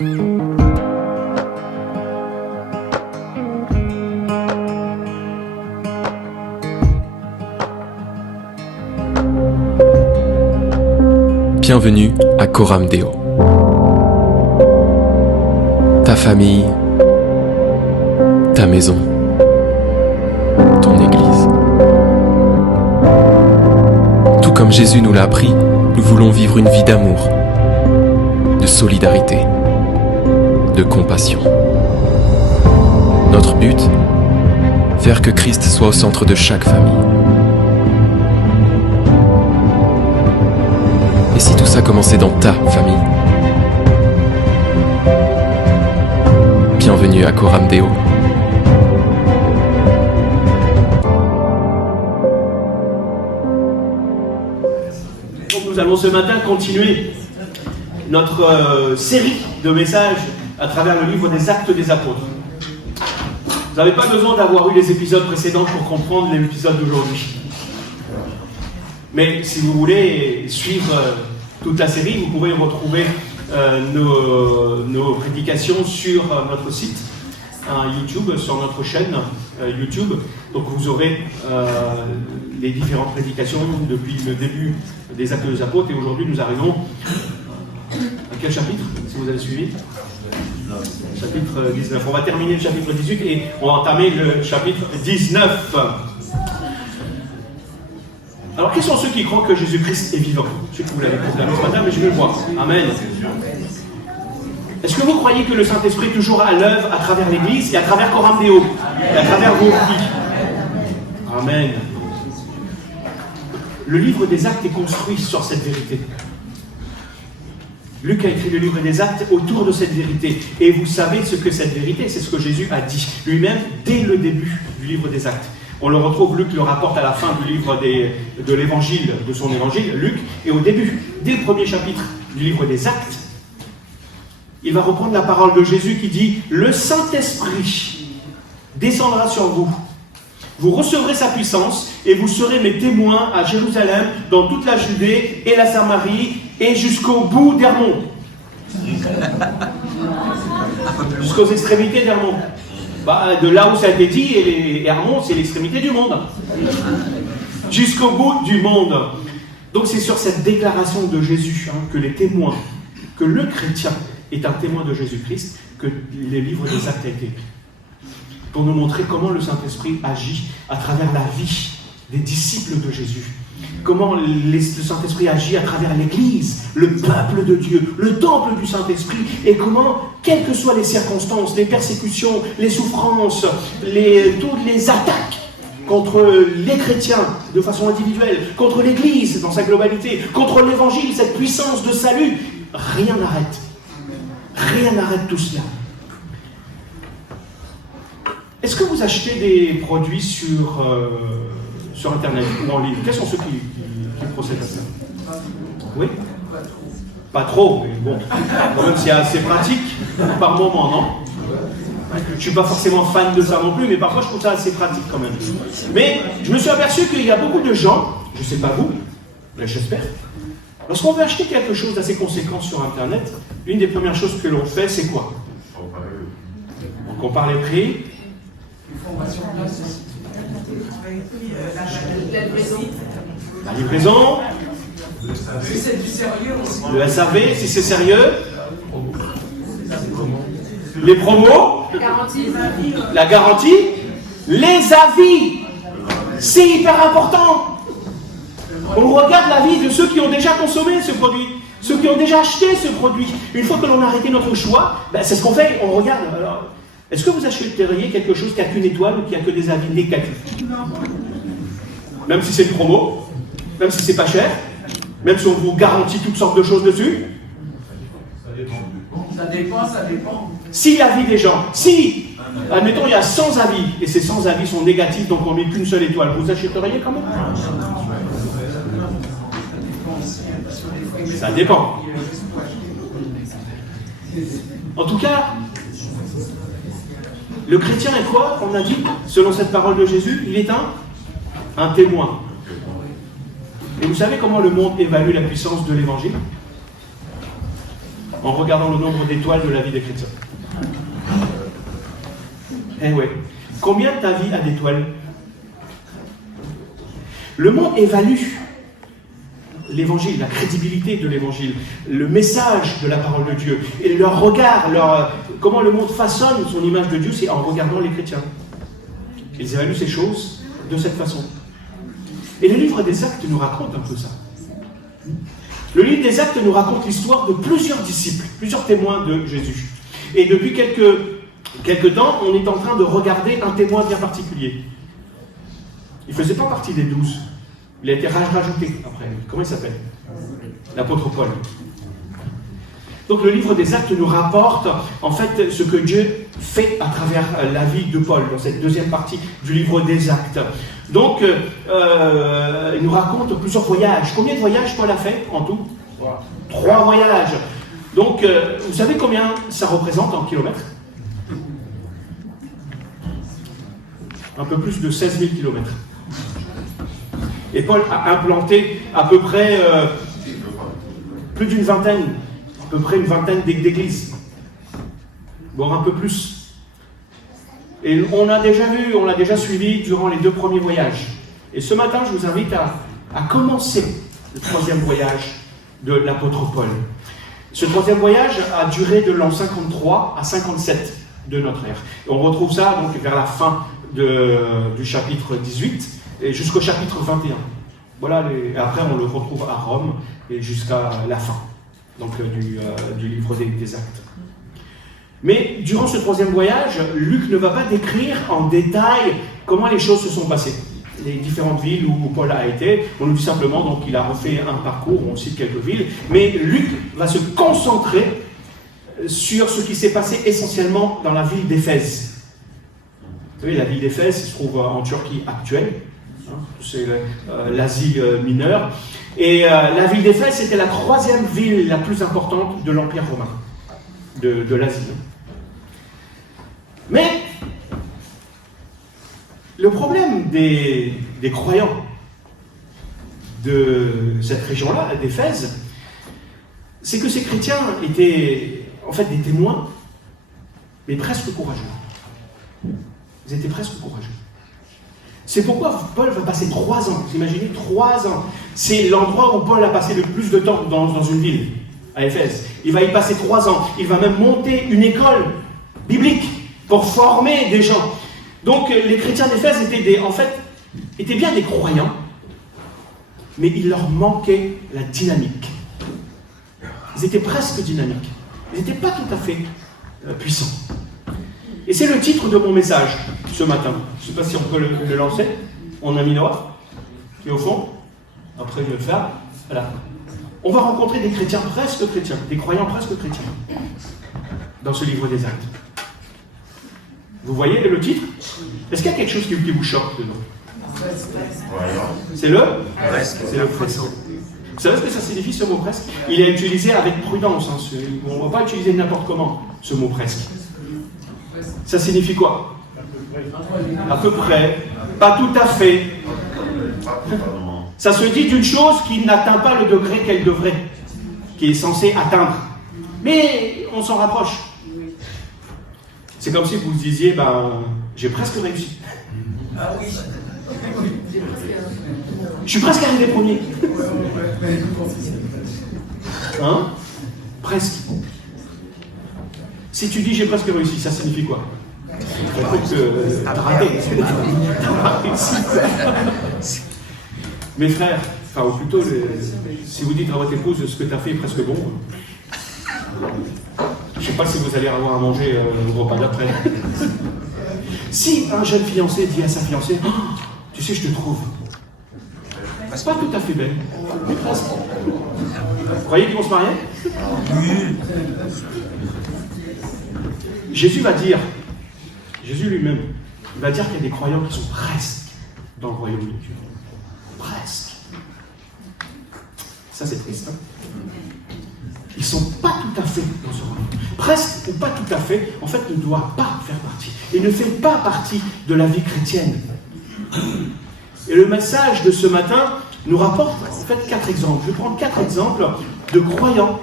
Bienvenue à Coram Deo. Ta famille, ta maison, ton église. Tout comme Jésus nous l'a appris, nous voulons vivre une vie d'amour, de solidarité, de compassion. Notre but, faire que Christ soit au centre de chaque famille. Et si tout ça commençait dans ta famille? Bienvenue à Coram Deo. Donc nous allons ce matin continuer notre série de messages à travers le livre des Actes des Apôtres. Vous n'avez pas besoin d'avoir eu les épisodes précédents pour comprendre l'épisode d'aujourd'hui. Mais si vous voulez suivre toute la série, vous pouvez retrouver nos prédications sur notre site YouTube, sur notre chaîne YouTube. Donc vous aurez les différentes prédications depuis le début des Actes des Apôtres. Et aujourd'hui, nous arrivons à quel chapitre, si vous avez suivi? Chapitre 19. On va terminer le chapitre 18 et on va entamer le chapitre 19. Alors, quels sont ceux qui croient que Jésus-Christ est vivant? Je sais que vous l'avez proclamé ce matin, mais je vais le voir. Amen. Est-ce que vous croyez que le Saint-Esprit est toujours à l'œuvre à travers l'Église et à travers Coram Deo et à travers vos vies? Amen. Le livre des Actes est construit sur cette vérité. Luc a écrit le livre des Actes autour de cette vérité. Et vous savez ce que cette vérité, c'est ce que Jésus a dit lui-même dès le début du livre des Actes. On le retrouve, Luc le rapporte à la fin du livre de l'évangile, de son évangile, Luc, et au début, dès le premier chapitre du livre des Actes, il va reprendre la parole de Jésus qui dit « Le Saint-Esprit descendra sur vous. Vous recevrez sa puissance et vous serez mes témoins à Jérusalem, dans toute la Judée et la Samarie et jusqu'au bout d'Hermon. » Jusqu'aux extrémités d'Hermon. De là où ça a été dit, et Hermon, c'est l'extrémité du monde. Jusqu'au bout du monde. Donc c'est sur cette déclaration de Jésus que les témoins, que le chrétien est un témoin de Jésus-Christ, que les livres des Actes a été écrit. Pour nous montrer comment le Saint-Esprit agit à travers la vie des disciples de Jésus. Comment le Saint-Esprit agit à travers l'Église, le peuple de Dieu, le temple du Saint-Esprit, et comment, quelles que soient les circonstances, les persécutions, les souffrances, toutes les attaques contre les chrétiens de façon individuelle, contre l'Église dans sa globalité, contre l'Évangile, cette puissance de salut, rien n'arrête. Rien n'arrête tout cela. Est-ce que vous achetez des produits sur Internet ou en ligne? Quels sont ceux qui procèdent à ça? Oui? Pas trop, mais bon. Quand même, c'est assez pratique par moment, non? Je ne suis pas forcément fan de ça non plus, mais parfois je trouve ça assez pratique quand même. Mais je me suis aperçu qu'il y a beaucoup de gens, je ne sais pas vous, mais j'espère, lorsqu'on veut acheter quelque chose d'assez conséquent sur Internet, une des premières choses que l'on fait, c'est quoi? On compare les prix. La livraison. Si c'est du sérieux aussi. Le SAV, si c'est sérieux. Les promos. La garantie. Les avis. C'est hyper important. On regarde l'avis de ceux qui ont déjà consommé ce produit, ceux qui ont déjà acheté ce produit. Une fois que l'on a arrêté notre choix, c'est ce qu'on fait, on regarde. Alors, est-ce que vous achèteriez quelque chose qui n'a qu'une étoile ou qui n'a que des avis négatifs? Même si c'est une promo, même si c'est pas cher, même si on vous garantit toutes sortes de choses dessus? Ça dépend. Si l'avis des gens, si, admettons, il y a 100 avis, et ces 100 avis sont négatifs, donc on met qu'une seule étoile, vous achèteriez quand même? Ça dépend. En tout cas, le chrétien est quoi? On a dit, selon cette parole de Jésus, il est un témoin. Et vous savez comment le monde évalue la puissance de l'évangile? en regardant le nombre d'étoiles de la vie des chrétiens. Eh ouais. Combien ta vie a d'étoiles? Le monde évalue l'évangile, la crédibilité de l'évangile, le message de la parole de Dieu, et leur regard, comment le monde façonne son image de Dieu, c'est en regardant les chrétiens. Ils évaluent ces choses de cette façon. Et le livre des Actes nous raconte un peu ça. Le livre des Actes nous raconte l'histoire de plusieurs disciples, plusieurs témoins de Jésus. Et depuis quelques temps, on est en train de regarder un témoin bien particulier. Il ne faisait pas partie des 12. Il a été rajouté après. Comment il s'appelle? L'apôtre Paul. Donc le livre des Actes nous rapporte en fait ce que Dieu fait à travers la vie de Paul, dans cette deuxième partie du livre des Actes. Donc il nous raconte plusieurs voyages. Combien de voyages Paul a fait en tout? 3 voyages. Donc vous savez combien ça représente en kilomètres? Un peu plus de 16 000 kilomètres. Et Paul a implanté à peu près plus d'une vingtaine, à peu près une vingtaine d'églises, voire un peu plus. Et on l'a déjà suivi durant les 2 premiers voyages. Et ce matin, je vous invite à commencer le 3e voyage de l'apôtre Paul. Ce 3e voyage a duré de l'an 53 à 57 de notre ère. Et on retrouve ça donc vers la fin du chapitre 18 et jusqu'au chapitre 21. Voilà, après on le retrouve à Rome et jusqu'à la fin donc, du livre des Actes. Mais durant ce 3e voyage, Luc ne va pas décrire en détail comment les choses se sont passées. Les différentes villes où Paul a été, on nous dit simplement donc, qu'il a refait un parcours, on cite quelques villes, mais Luc va se concentrer sur ce qui s'est passé essentiellement dans la ville d'Éphèse. Vous savez, la ville d'Éphèse se trouve en Turquie actuelle, c'est l'Asie mineure, et la ville d'Éphèse était la 3e ville la plus importante de l'Empire romain, de l'Asie. Mais le problème des croyants de cette région-là, d'Éphèse, c'est que ces chrétiens étaient en fait des témoins, mais presque courageux. Ils étaient presque courageux. C'est pourquoi Paul va passer 3 ans. Vous imaginez 3 ans. C'est l'endroit où Paul a passé le plus de temps dans une ville, à Éphèse. Il va y passer 3 ans. Il va même monter une école biblique pour former des gens. Donc les chrétiens d'Éphèse étaient bien des croyants, mais il leur manquait la dynamique. Ils étaient presque dynamiques. Ils n'étaient pas tout à fait puissants. Et c'est le titre de mon message ce matin. Je ne sais pas si on peut le lancer. On a mis noir, qui est au fond. Après, je vais le faire. Voilà. On va rencontrer des chrétiens presque chrétiens, des croyants presque chrétiens, dans ce livre des Actes. Vous voyez le titre? Est-ce qu'il y a quelque chose qui vous choque dedans? C'est le presque. Vous savez ce que ça signifie ce mot presque? Il est utilisé avec prudence. On ne va pas utiliser n'importe comment ce mot presque. Ça signifie quoi? À peu près. Pas tout à fait. Ça se dit d'une chose qui n'atteint pas le degré qu'elle devrait, qui est censée atteindre. Mais on s'en rapproche. C'est comme si vous disiez, j'ai presque réussi. Ah oui. Je suis presque arrivé premier. Hein? Presque. Si tu dis j'ai presque réussi, ça signifie quoi? T'as raté. Mes frères, enfin ou plutôt, si vous dites à votre épouse ce que tu as fait est presque bon, je ne sais pas si vous allez avoir à manger au repas d'après. Si un jeune fiancé dit à sa fiancée, oh, tu sais, je te trouve. C'est pas tout à fait belle, mais presque. Vous croyez qu'ils vont se marier? Jésus va dire, Jésus lui-même, il va dire qu'il y a des croyants qui sont presque dans le royaume de Dieu. Presque. Ça, c'est triste. Hein? Ils ne sont pas tout à fait dans ce royaume. Presque ou pas tout à fait, en fait, ne doit pas faire partie. Et ne fait pas partie de la vie chrétienne. Et le message de ce matin nous rapporte en fait 4 exemples. Je vais prendre 4 exemples de croyants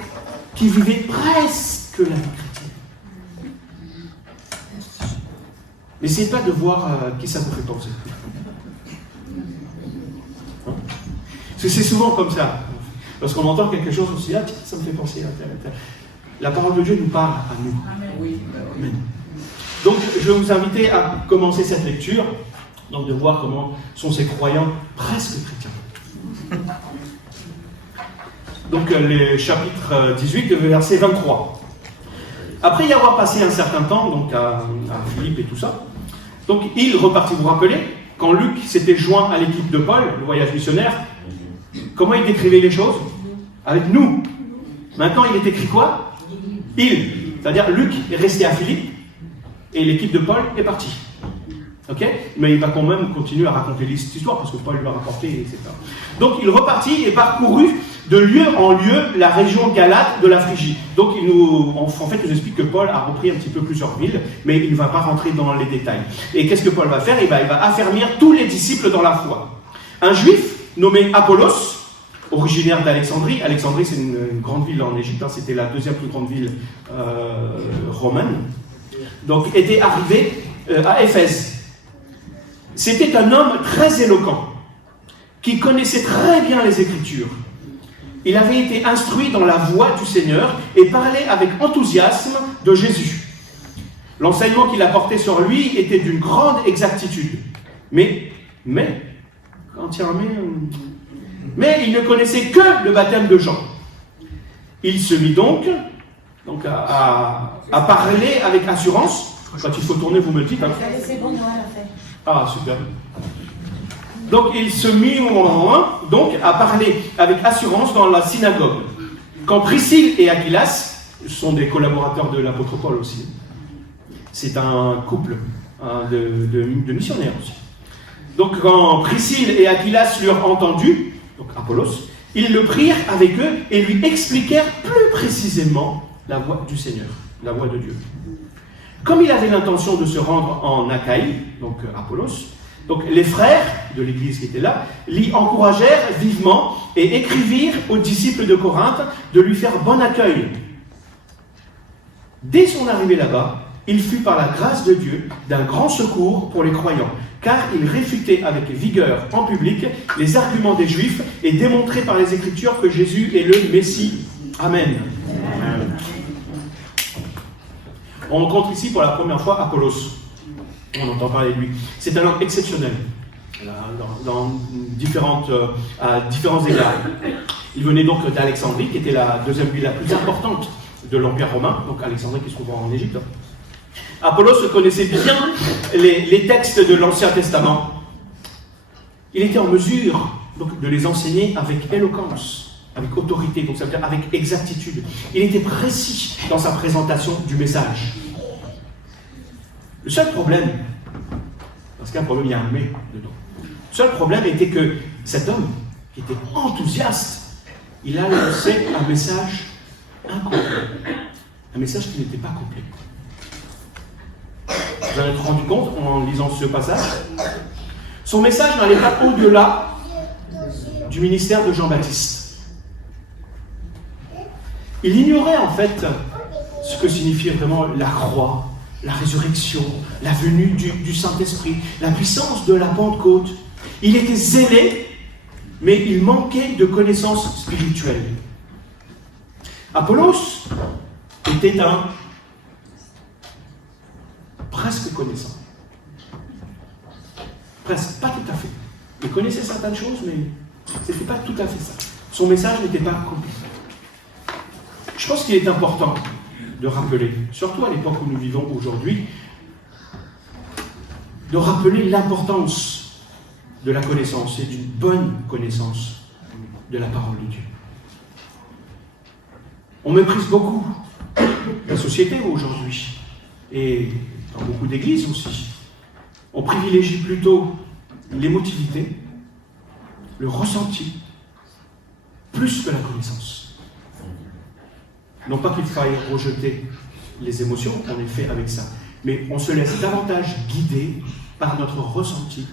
qui vivaient presque la vie chrétienne. N'essayez pas de voir qui ça vous fait penser. Hein? Parce que c'est souvent comme ça. Lorsqu'on entend quelque chose, on se dit, ah tiens, ça me fait penser à tel. La parole de Dieu nous parle à nous. Amen. Donc, je vais vous inviter à commencer cette lecture, donc de voir comment sont ces croyants presque chrétiens. Donc, le chapitre 18, verset 23. Après y avoir passé un certain temps, donc à Philippe et tout ça, donc il repartit, vous vous rappelez, quand Luc s'était joint à l'équipe de Paul, le voyage missionnaire, comment il décrivait les choses? Avec nous. Maintenant, il est écrit quoi? Il. C'est-à-dire, Luc est resté à Philippe, et l'équipe de Paul est partie. Ok? Mais il va quand même continuer à raconter l'histoire, parce que Paul lui a rapporté, etc. Donc, il repartit et parcourut de lieu en lieu la région galate de la Phrygie. Donc, il nous explique que Paul a repris un petit peu plusieurs villes, mais il ne va pas rentrer dans les détails. Et qu'est-ce que Paul va faire? Il va affermir tous les disciples dans la foi. Un juif nommé Apollos, originaire d'Alexandrie. Alexandrie, c'est une grande ville en Égypte, hein, c'était la deuxième plus grande ville romaine. Donc, était arrivé à Éphèse. C'était un homme très éloquent, qui connaissait très bien les Écritures. Il avait été instruit dans la voie du Seigneur et parlait avec enthousiasme de Jésus. L'enseignement qu'il apportait sur lui était d'une grande exactitude. Mais il ne connaissait que le baptême de Jean. Il se mit donc à parler avec assurance. Quand il faut tourner, vous me le dites. Hein. C'est bon, Noël a fait. Ah, super. Donc, il se mit donc à parler avec assurance dans la synagogue. Quand Priscille et Aquilas, sont des collaborateurs de l'apôtre Paul aussi, c'est un couple de missionnaires aussi. Donc, quand Priscille et Aquilas l'eurent entendu, donc Apollos, ils le prirent avec eux et lui expliquèrent plus précisément la voie du Seigneur, la voie de Dieu. Comme il avait l'intention de se rendre en Achaïe, donc Apollos, donc les frères de l'église qui étaient là, l'y encouragèrent vivement et écrivirent aux disciples de Corinthe de lui faire bon accueil. Dès son arrivée là-bas, il fut par la grâce de Dieu d'un grand secours pour les croyants, car il réfutait avec vigueur en public les arguments des Juifs et démontrait par les Écritures que Jésus est le Messie. Amen. Amen. On rencontre ici pour la première fois Apollos. On entend parler de lui. C'est un homme exceptionnel, à différents égards. Il venait donc d'Alexandrie, qui était la deuxième ville la plus importante de l'Empire romain, donc Alexandrie qui se trouve en Égypte. Apollos connaissait bien les textes de l'Ancien Testament. Il était en mesure donc, de les enseigner avec éloquence, avec autorité, donc ça veut dire avec exactitude. Il était précis dans sa présentation du message. Le seul problème, parce qu'un problème, il y a un mais dedans. Le seul problème était que cet homme, qui était enthousiaste, il a lancé un message incomplet. Un message qui n'était pas complet. Vous en êtes rendu compte en lisant ce passage? Son message n'allait pas au-delà du ministère de Jean-Baptiste. Il ignorait en fait ce que signifiait vraiment la croix, la résurrection, la venue du Saint-Esprit, la puissance de la Pentecôte. Il était zélé, mais il manquait de connaissances spirituelles. Apollos était un presque connaissant. Presque, pas tout à fait. Il connaissait certaines choses, mais ce n'était pas tout à fait ça. Son message n'était pas complet. Je pense qu'il est important de rappeler, surtout à l'époque où nous vivons aujourd'hui, de rappeler l'importance de la connaissance et d'une bonne connaissance de la parole de Dieu. On méprise beaucoup la société aujourd'hui, et dans beaucoup d'églises aussi. On privilégie plutôt l'émotivité, le ressenti, plus que la connaissance. Non pas qu'il faille rejeter les émotions, on est fait avec ça, mais on se laisse davantage guider par notre ressenti,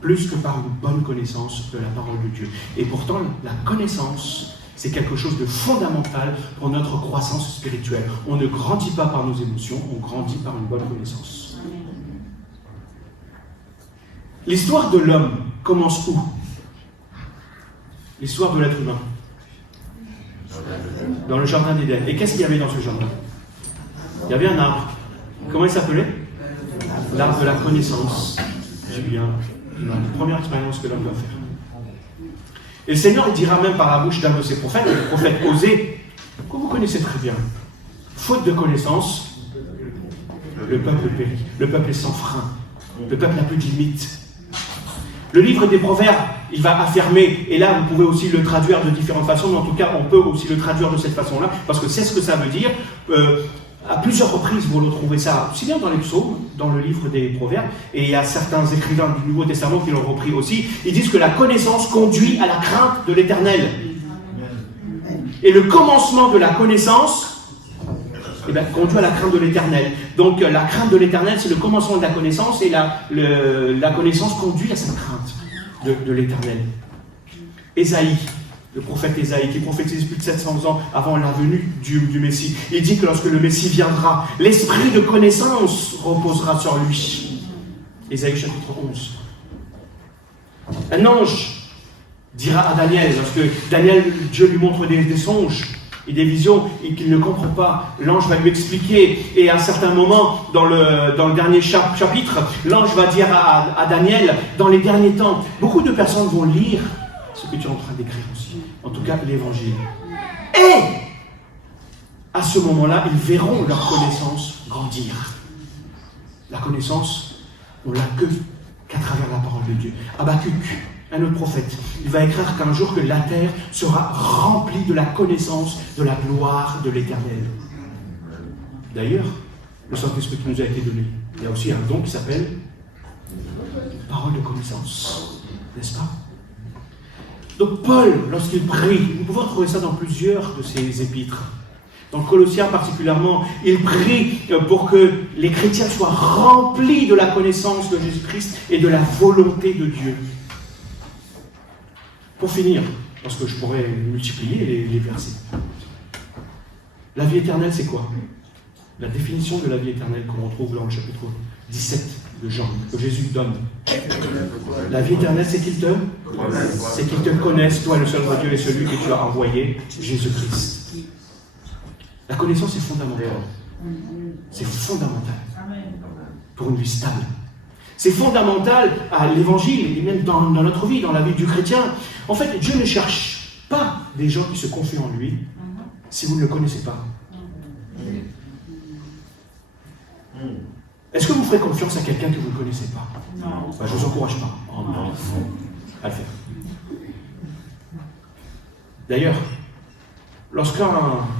plus que par une bonne connaissance de la parole de Dieu. Et pourtant, la connaissance, C'est quelque chose de fondamental pour notre croissance spirituelle. On ne grandit pas par nos émotions, on grandit par une bonne connaissance. L'histoire de l'homme commence où? L'histoire de l'être humain. Dans le jardin d'Éden. Et qu'est-ce qu'il y avait dans ce jardin? Il y avait un arbre. Comment il s'appelait? L'arbre de la connaissance du bien. La première expérience que l'homme doit faire. Et le Seigneur il dira même par la bouche d'un de ses prophètes, le prophète Osée, que vous connaissez très bien. Faute de connaissance, le peuple périt. Le peuple est sans frein. Le peuple n'a plus de limite. Le livre des Proverbes, il va affirmer, et là vous pouvez aussi le traduire de différentes façons, mais en tout cas on peut aussi le traduire de cette façon-là, parce que c'est ce que ça veut dire. À plusieurs reprises, vous retrouvez ça, aussi bien dans les psaumes, dans le livre des Proverbes, et il y a certains écrivains du Nouveau Testament qui l'ont repris aussi. Ils disent que la connaissance conduit à la crainte de l'Éternel. Et le commencement de la connaissance conduit à la crainte de l'Éternel. Donc la crainte de l'Éternel, c'est le commencement de la connaissance, et la connaissance conduit à cette crainte de l'Éternel. Ésaïe. Le prophète Ésaïe, qui prophétise plus de 700 ans avant la venue du Messie. Il dit que lorsque le Messie viendra, l'esprit de connaissance reposera sur lui. Ésaïe chapitre 11. Un ange dira à Daniel, lorsque Dieu lui montre des songes et des visions et qu'il ne comprend pas, l'ange va lui expliquer. Et à un certain moment, dans le dernier chapitre, l'ange va dire à Daniel, dans les derniers temps, beaucoup de personnes vont lire ce que tu es en train d'écrire aussi. En tout cas, l'évangile. Et à ce moment-là, ils verront leur connaissance grandir. La connaissance, on l'a qu'à travers la parole de Dieu. Habakkuk, un autre prophète, il va écrire qu'un jour que la terre sera remplie de la connaissance de la gloire de l'Éternel. D'ailleurs, le Saint-Esprit qui nous a été donné, il y a aussi un don qui s'appelle parole de connaissance. N'est-ce pas? Donc Paul, lorsqu'il prie, nous pouvons trouver ça dans plusieurs de ses épîtres. Dans Colossiens particulièrement, il prie pour que les chrétiens soient remplis de la connaissance de Jésus-Christ et de la volonté de Dieu. Pour finir, parce que je pourrais multiplier les versets. La vie éternelle, c'est quoi? La définition de la vie éternelle qu'on retrouve dans le chapitre 17 de Jean, que Jésus donne. La vie éternelle, c'est qu'il te connaisse, toi le seul vrai Dieu et celui que tu as envoyé, Jésus-Christ. La connaissance est fondamentale. C'est fondamental pour une vie stable. C'est fondamental à l'évangile et même dans notre vie, dans la vie du chrétien. En fait, Dieu ne cherche pas des gens qui se confient en lui si vous ne le connaissez pas. Est-ce que vous ferez confiance à quelqu'un que vous ne connaissez pas? Non. Je ne vous encourage pas à le faire. D'ailleurs, lorsqu'un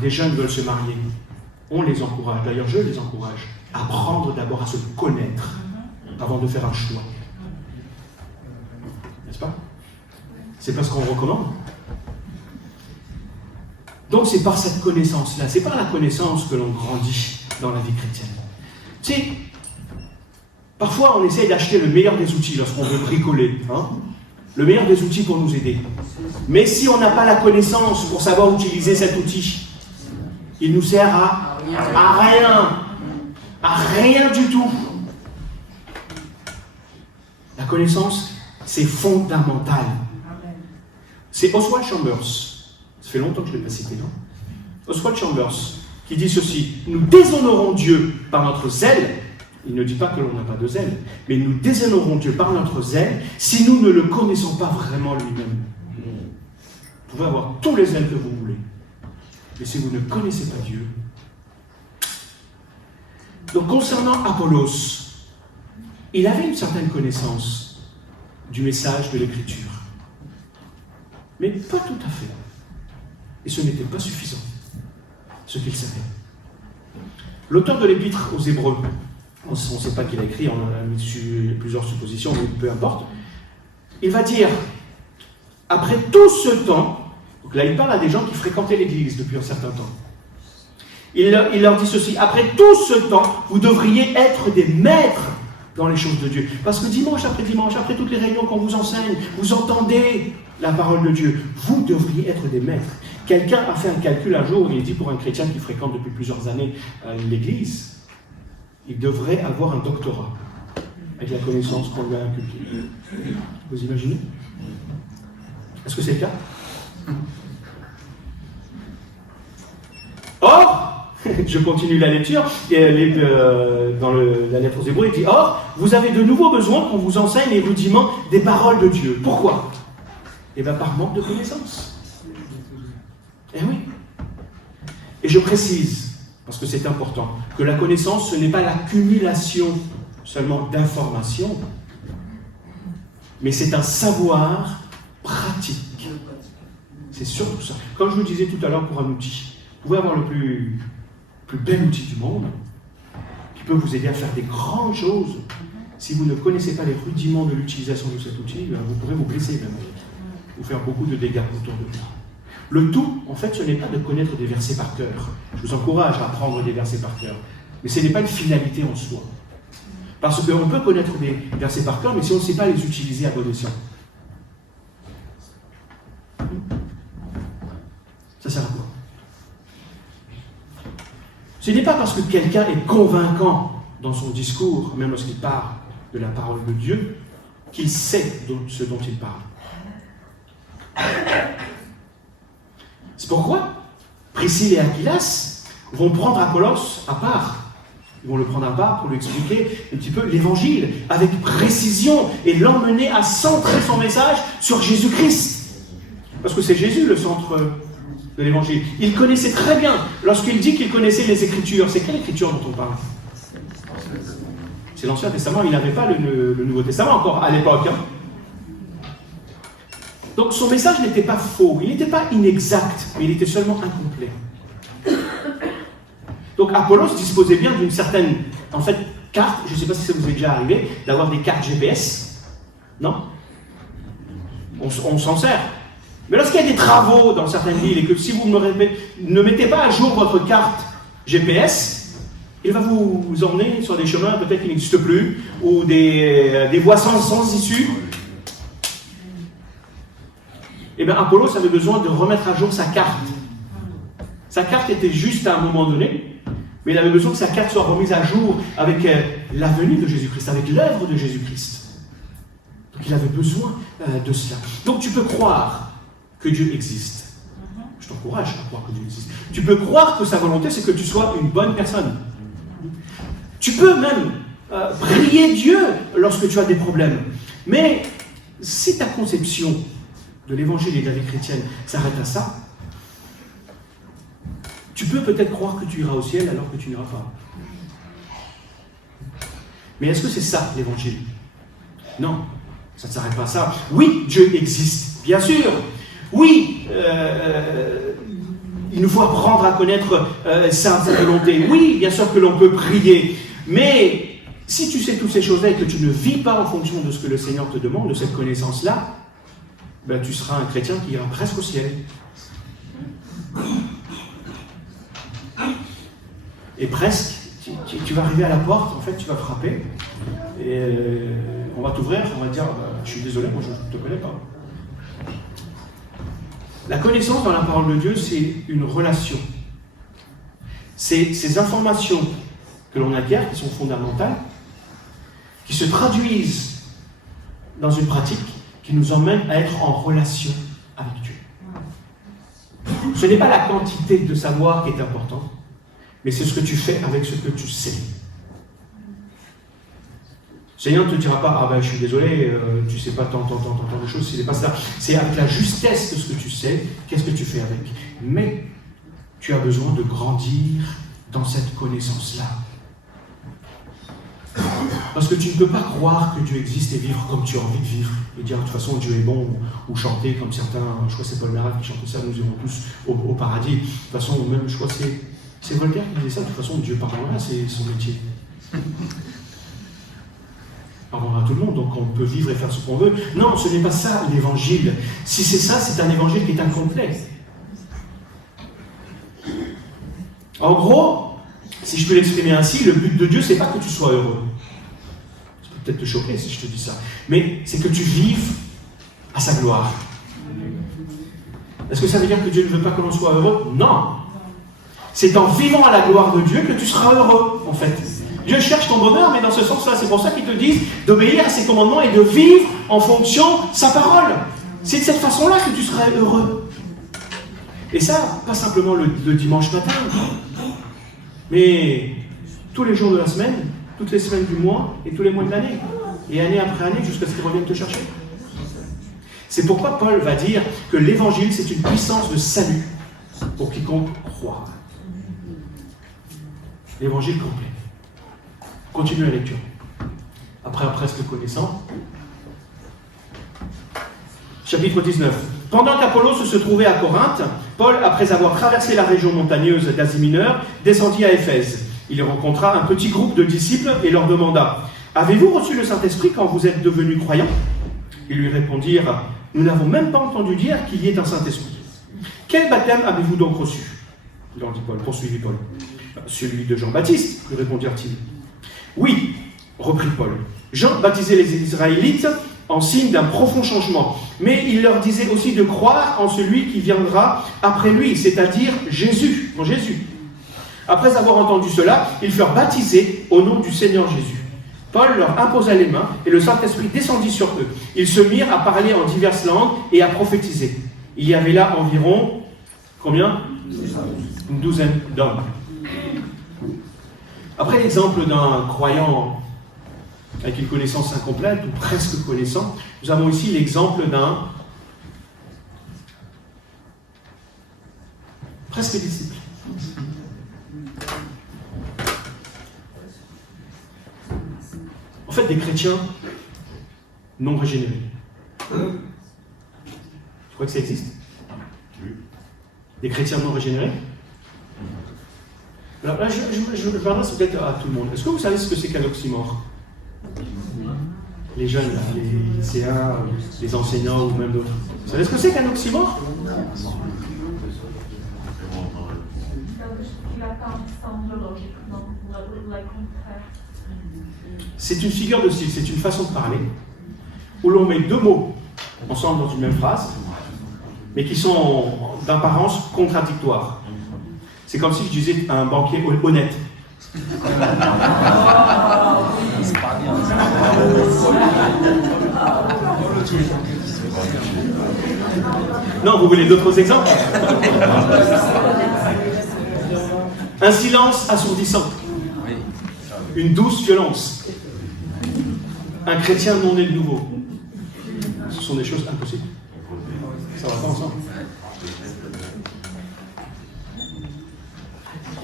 des jeunes veulent se marier, on les encourage, d'ailleurs je les encourage, à apprendre d'abord à se connaître avant de faire un choix. N'est-ce pas? C'est pas ce qu'on recommande. Donc c'est par cette connaissance-là, c'est par la connaissance que l'on grandit dans la vie chrétienne. Tu sais, parfois on essaie d'acheter le meilleur des outils lorsqu'on veut bricoler, le meilleur des outils pour nous aider. Mais si on n'a pas la connaissance pour savoir utiliser cet outil, il nous sert à rien du tout. La connaissance, c'est fondamental. C'est Oswald Chambers, ça fait longtemps que je ne l'ai pas cité, non? Oswald Chambers, qui dit ceci: nous déshonorons Dieu par notre zèle. Il ne dit pas que l'on n'a pas de zèle, mais nous déshonorons Dieu par notre zèle si nous ne le connaissons pas vraiment lui-même. Vous pouvez avoir tous les zèles que vous voulez, mais si vous ne connaissez pas Dieu. Donc concernant Apollos, il avait une certaine connaissance du message de l'Écriture, mais pas tout à fait. Et ce n'était pas suffisant, ce qu'il savait. L'auteur de l'Épître aux Hébreux, on ne sait pas qui l'a écrit, on a mis plusieurs suppositions, mais peu importe, il va dire, après tout ce temps, donc là il parle à des gens qui fréquentaient l'Église depuis un certain temps, il leur dit ceci: après tout ce temps, vous devriez être des maîtres dans les choses de Dieu. Parce que dimanche, après toutes les réunions qu'on vous enseigne, vous entendez la parole de Dieu. Vous devriez être des maîtres. Quelqu'un a fait un calcul un jour, il dit pour un chrétien qui fréquente depuis plusieurs années l'Église, il devrait avoir un doctorat avec la connaissance qu'on lui a inculquée. Vous imaginez? Est-ce que c'est le cas? Or, je continue la lecture, dans la lettre aux Hébreux, il dit « Or, vous avez de nouveaux besoins qu'on vous enseigne les rudiments des paroles de Dieu. » Pourquoi? Eh bien, par manque de connaissance. Eh oui. Et je précise, parce que c'est important, que la connaissance, ce n'est pas l'accumulation seulement d'informations, mais c'est un savoir pratique. C'est surtout ça. Comme je vous disais tout à l'heure pour un outil, vous pouvez avoir le plus bel outil du monde, qui peut vous aider à faire des grandes choses. Si vous ne connaissez pas les rudiments de l'utilisation de cet outil, vous pourrez vous blesser même, ou faire beaucoup de dégâts autour de vous. Le tout, en fait, ce n'est pas de connaître des versets par cœur. Je vous encourage à apprendre des versets par cœur. Mais ce n'est pas une finalité en soi. Parce qu'on peut connaître des versets par cœur, mais si on ne sait pas les utiliser à bon escient, ça sert à quoi? Ce n'est pas parce que quelqu'un est convaincant dans son discours, même lorsqu'il parle de la parole de Dieu, qu'il sait ce dont il parle. C'est pourquoi Priscille et Aquilas vont prendre Apollos à part. Ils vont le prendre à part pour lui expliquer un petit peu l'évangile avec précision et l'emmener à centrer son message sur Jésus-Christ. Parce que c'est Jésus le centre de l'évangile. Il connaissait très bien, lorsqu'il dit qu'il connaissait les Écritures, c'est quelle Écriture dont on parle? C'est l'Ancien Testament, il n'avait pas le Nouveau Testament encore à l'époque. Donc son message n'était pas faux, il n'était pas inexact, mais il était seulement incomplet. Donc Apollos disposait bien d'une certaine, en fait, carte, je ne sais pas si ça vous est déjà arrivé, d'avoir des cartes GPS. Non? On s'en sert. Mais lorsqu'il y a des travaux dans certaines villes et que si vous ne mettez pas à jour votre carte GPS, il va vous emmener sur des chemins peut-être qui n'existent plus, ou des voies sans issue. Eh bien, Apollos avait besoin de remettre à jour sa carte. Sa carte était juste à un moment donné, mais il avait besoin que sa carte soit remise à jour avec la venue de Jésus-Christ, avec l'œuvre de Jésus-Christ. Donc il avait besoin de cela. Donc tu peux croire que Dieu existe. Je t'encourage à croire que Dieu existe. Tu peux croire que sa volonté, c'est que tu sois une bonne personne. Tu peux même prier Dieu lorsque tu as des problèmes. Mais si ta conception de l'évangile et de la vie chrétienne s'arrête à ça, tu peux peut-être croire que tu iras au ciel alors que tu n'iras pas. Mais est-ce que c'est ça l'évangile? Non, ça ne s'arrête pas à ça. Oui, Dieu existe, bien sûr. Oui, il nous faut apprendre à connaître sa volonté. Oui, bien sûr que l'on peut prier. Mais si tu sais toutes ces choses-là et que tu ne vis pas en fonction de ce que le Seigneur te demande, de cette connaissance-là, ben, tu seras un chrétien qui ira presque au ciel. Et presque, tu vas arriver à la porte, en fait, tu vas frapper, et on va t'ouvrir, on va te dire, je suis désolé, moi je ne te connais pas. La connaissance dans la parole de Dieu, c'est une relation. C'est ces informations que l'on acquiert, qui sont fondamentales, qui se traduisent dans une pratique, qui nous emmène à être en relation avec Dieu. Ce n'est pas la quantité de savoir qui est importante, mais c'est ce que tu fais avec ce que tu sais. Le Seigneur ne te dira pas, ah ben je suis désolé, tu ne sais pas tant de choses, ce n'est pas ça. C'est avec la justesse de ce que tu sais, qu'est-ce que tu fais avec. Mais tu as besoin de grandir dans cette connaissance-là. Parce que tu ne peux pas croire que Dieu existe et vivre comme tu as envie de vivre. Et dire, de toute façon, Dieu est bon, ou chanter comme certains, je crois que c'est Paul Marek qui chantait ça, nous irons tous au paradis. De toute façon, même, je crois que c'est Voltaire qui disait ça, de toute façon, Dieu pardonnera, c'est son métier. Pardonnera tout le monde, donc on peut vivre et faire ce qu'on veut. Non, ce n'est pas ça l'évangile. Si c'est ça, c'est un évangile qui est incomplet. En gros, si je peux l'exprimer ainsi, le but de Dieu, c'est pas que tu sois heureux. Ça peut peut-être te choquer si je te dis ça. Mais c'est que tu vives à sa gloire. Est-ce que ça veut dire que Dieu ne veut pas que l'on soit heureux? Non. C'est en vivant à la gloire de Dieu que tu seras heureux, en fait. Dieu cherche ton bonheur, mais dans ce sens-là, c'est pour ça qu'il te dit d'obéir à ses commandements et de vivre en fonction de sa parole. C'est de cette façon-là que tu seras heureux. Et ça, pas simplement le dimanche matin, mais tous les jours de la semaine, toutes les semaines du mois et tous les mois de l'année. Et année après année, jusqu'à ce qu'il revienne te chercher. C'est pourquoi Paul va dire que l'évangile, c'est une puissance de salut pour quiconque croit. L'évangile complet. Continue la lecture. Après presque connaissant. Chapitre 19. Pendant qu'Apollos se trouvait à Corinthe, Paul, après avoir traversé la région montagneuse d'Asie mineure, descendit à Éphèse. Il y rencontra un petit groupe de disciples et leur demanda « Avez-vous reçu le Saint-Esprit quand vous êtes devenus croyants ?» Ils lui répondirent « Nous n'avons même pas entendu dire qu'il y ait un Saint-Esprit. Quel baptême avez-vous donc reçu ?» leur dit Paul, poursuivit Paul. « Celui de Jean-Baptiste, lui répondirent-ils. « Oui, reprit Paul. Jean baptisait les Israélites en signe d'un profond changement, mais il leur disait aussi de croire en celui qui viendra après lui, c'est-à-dire Jésus, en Jésus. Après avoir entendu cela, ils furent baptisés au nom du Seigneur Jésus. Paul leur imposa les mains et le Saint-Esprit descendit sur eux. Ils se mirent à parler en diverses langues et à prophétiser. Il y avait là environ, combien? Une douzaine d'hommes. Après l'exemple d'un croyant avec une connaissance incomplète ou presque connaissant, nous avons ici l'exemple d'un presque disciple. En fait, des chrétiens non régénérés. Tu crois que ça existe? Des chrétiens non régénérés? Alors là, je m'adresse peut-être à tout le monde. Est-ce que vous savez ce que c'est qu'un oxymore? Les jeunes, là, les lycéens, les enseignants ou même d'autres. Vous savez ce que c'est qu'un oxymore? C'est une figure de style, c'est une façon de parler où l'on met deux mots ensemble dans une même phrase, mais qui sont d'apparence contradictoires. C'est comme si je disais un banquier honnête. Non, vous voulez d'autres exemples? Un silence assourdissant. Une douce violence. Un chrétien non né de nouveau. Ce sont des choses impossibles. Ça va pas ensemble.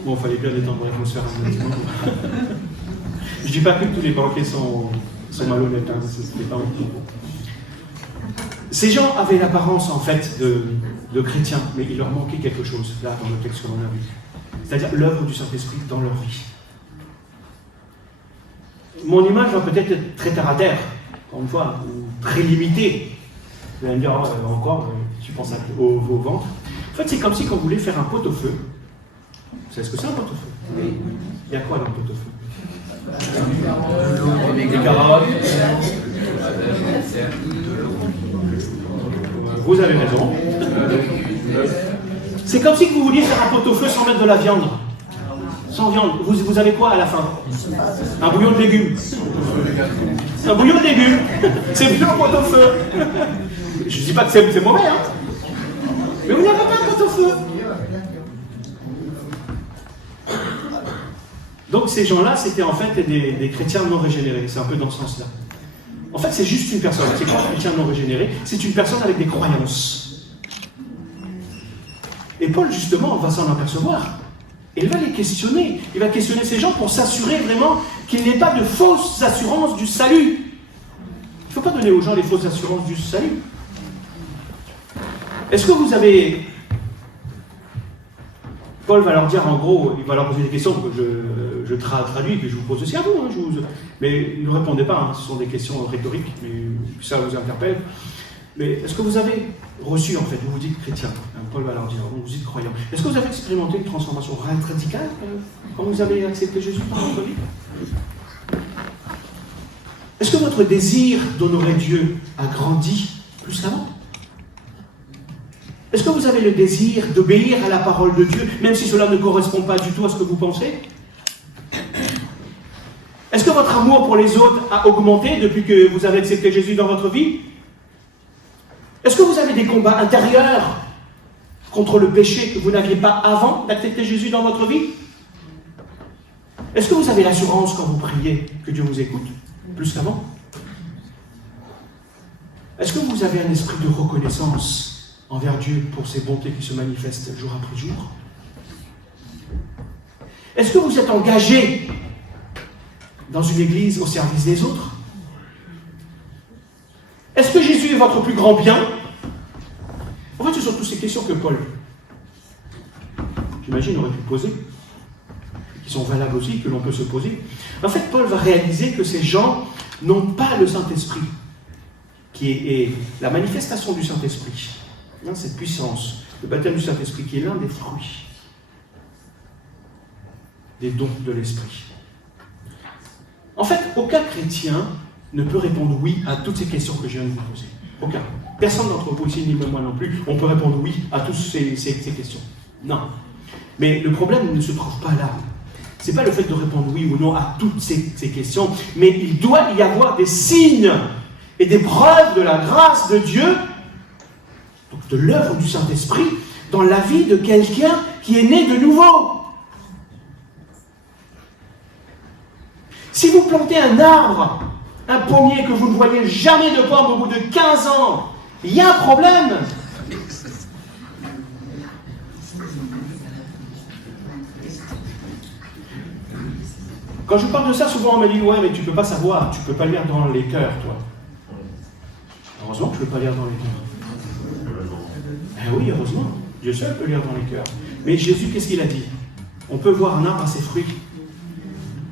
Bon, il fallait bien détendre l'atmosphère. Je dis pas que tous les banquiers sont malhonnêtes. Hein, c'est pas Ces gens avaient l'apparence en fait de chrétiens, mais il leur manquait quelque chose là dans le texte que l'on a vu. C'est-à-dire l'œuvre du Saint-Esprit dans leur vie. Mon image va peut-être être très terre à terre, encore une fois, ou très limitée. Vous allez me dire, encore, tu penses au ventre. En fait, c'est comme si on voulait faire un pot-au-feu. Vous savez ce que c'est un pot-au-feu? Oui. Il y a quoi dans le pot-au-feu? Des carottes. Vous avez raison. C'est comme si vous vouliez faire un pot-au-feu sans mettre de la viande. Sans viande. Vous avez quoi à la fin? Un bouillon de légumes. Un bouillon de légumes. C'est plus un pot-au-feu. Je ne dis pas que c'est mauvais, hein. Mais vous n'avez pas un pot-au-feu. Donc ces gens-là, c'était en fait des chrétiens non régénérés. C'est un peu dans ce sens-là. En fait, c'est juste une personne. C'est quoi un chrétien non régénéré? C'est une personne avec des croyances. Et Paul, justement, va s'en apercevoir. Et il va les questionner. Il va questionner ces gens pour s'assurer vraiment qu'il n'y ait pas de fausses assurances du salut. Il ne faut pas donner aux gens les fausses assurances du salut. Est-ce que vous avez... Paul va leur dire, en gros, il va leur poser des questions que je traduis, que je vous pose aussi à vous. Hein, mais ne répondez pas, hein, ce sont des questions rhétoriques, mais ça vous interpelle. Mais est-ce que vous avez reçu, en fait, vous vous dites chrétien, hein, Paul va leur dire, vous dites croyant. Est-ce que vous avez expérimenté une transformation radicale quand vous avez accepté Jésus dans votre vie? Est-ce que votre désir d'honorer Dieu a grandi plus qu'avant? Est-ce que vous avez le désir d'obéir à la parole de Dieu, même si cela ne correspond pas du tout à ce que vous pensez? Est-ce que votre amour pour les autres a augmenté depuis que vous avez accepté Jésus dans votre vie? Est-ce que vous avez des combats intérieurs contre le péché que vous n'aviez pas avant d'accepter Jésus dans votre vie? Est-ce que vous avez l'assurance quand vous priez que Dieu vous écoute, plus qu'avant? Est-ce que vous avez un esprit de reconnaissance envers Dieu pour ses bontés qui se manifestent jour après jour? Est-ce que vous êtes engagé dans une église au service des autres? Est-ce que Jésus est votre plus grand bien? En fait, ce sont toutes ces questions que Paul, j'imagine, aurait pu poser, qui sont valables aussi, que l'on peut se poser. En fait, Paul va réaliser que ces gens n'ont pas le Saint-Esprit, qui est la manifestation du Saint-Esprit, cette puissance, le baptême du Saint-Esprit, qui est l'un des fruits, des dons de l'Esprit. En fait, aucun chrétien ne peut répondre oui à toutes ces questions que je viens de vous poser. Aucun. Personne d'entre vous ici, ni même moi non plus, on peut répondre oui à toutes ces questions. Non. Mais le problème ne se trouve pas là. Ce n'est pas le fait de répondre oui ou non à toutes ces questions, mais il doit y avoir des signes et des preuves de la grâce de Dieu, donc de l'œuvre du Saint-Esprit, dans la vie de quelqu'un qui est né de nouveau. Si vous plantez un arbre, un pommier que vous ne voyez jamais de pommes au bout de 15 ans, il y a un problème. Quand je parle de ça, souvent on me dit « Ouais, mais tu ne peux pas savoir, tu ne peux pas lire dans les cœurs, toi. » Heureusement que je ne peux pas lire dans les cœurs. Eh oui, heureusement. Dieu seul peut lire dans les cœurs. Mais Jésus, qu'est-ce qu'il a dit? On peut voir un arbre à ses fruits.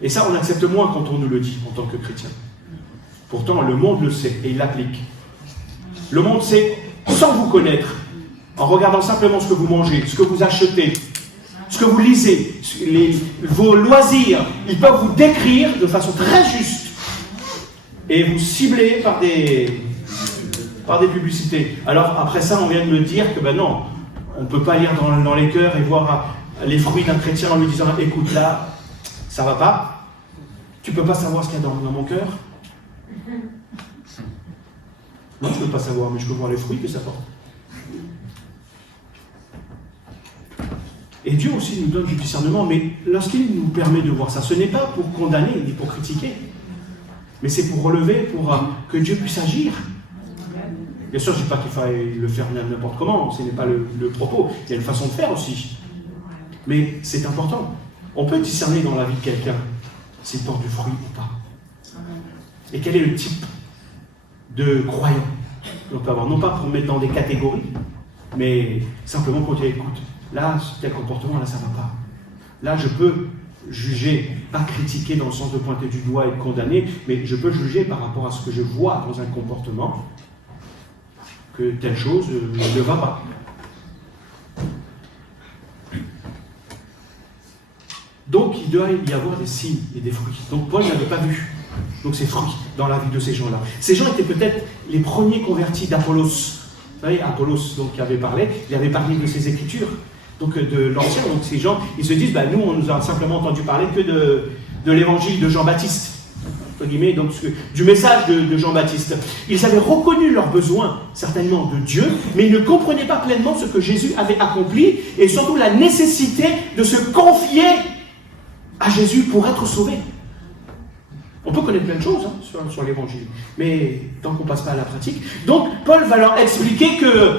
Et ça, on accepte moins quand on nous le dit en tant que chrétien. Pourtant, le monde le sait et il l'applique. Le monde sait, sans vous connaître, en regardant simplement ce que vous mangez, ce que vous achetez, ce que vous lisez, vos loisirs, ils peuvent vous décrire de façon très juste et vous cibler par des publicités. Alors, après ça, on vient de me dire que ben non, on ne peut pas lire dans les cœurs et voir les fruits d'un chrétien en lui disant « Écoute, là, ça va pas. Tu ne peux pas savoir ce qu'il y a dans mon cœur. » Non, je ne peux pas savoir, mais je peux voir les fruits que ça porte. Et Dieu aussi nous donne du discernement, mais lorsqu'il nous permet de voir ça, ce n'est pas pour condamner ni pour critiquer, mais c'est pour relever, pour que Dieu puisse agir. Bien sûr, je ne dis pas qu'il faille le faire n'importe comment, ce n'est pas le propos, il y a une façon de faire aussi. Mais c'est important. On peut discerner dans la vie de quelqu'un s'il porte du fruit ou pas. Et quel est le type de croyant qu'on peut avoir, non pas pour mettre dans des catégories, mais simplement pour dire, écoute, là, tel comportement, là, ça ne va pas. Là, je peux juger, pas critiquer dans le sens de pointer du doigt et de condamner, mais je peux juger par rapport à ce que je vois dans un comportement, que telle chose ne va pas. Donc, il doit y avoir des signes et des fruits. Donc, Paul n'avait pas vu donc ces fruits dans la vie de ces gens-là. Ces gens étaient peut-être les premiers convertis d'Apollos. Vous savez, Apollos, donc, qui avait parlé, il avait parlé de ses écritures, donc de l'Ancien. Donc, ces gens, ils se disent, nous, on nous a simplement entendu parler que de l'évangile de Jean-Baptiste, entre guillemets, donc du message de Jean-Baptiste. Ils avaient reconnu leurs besoins, certainement, de Dieu, mais ils ne comprenaient pas pleinement ce que Jésus avait accompli, et surtout la nécessité de se confier à Jésus pour être sauvé. On peut connaître plein de choses sur l'évangile, mais tant qu'on ne passe pas à la pratique. Donc, Paul va leur expliquer que,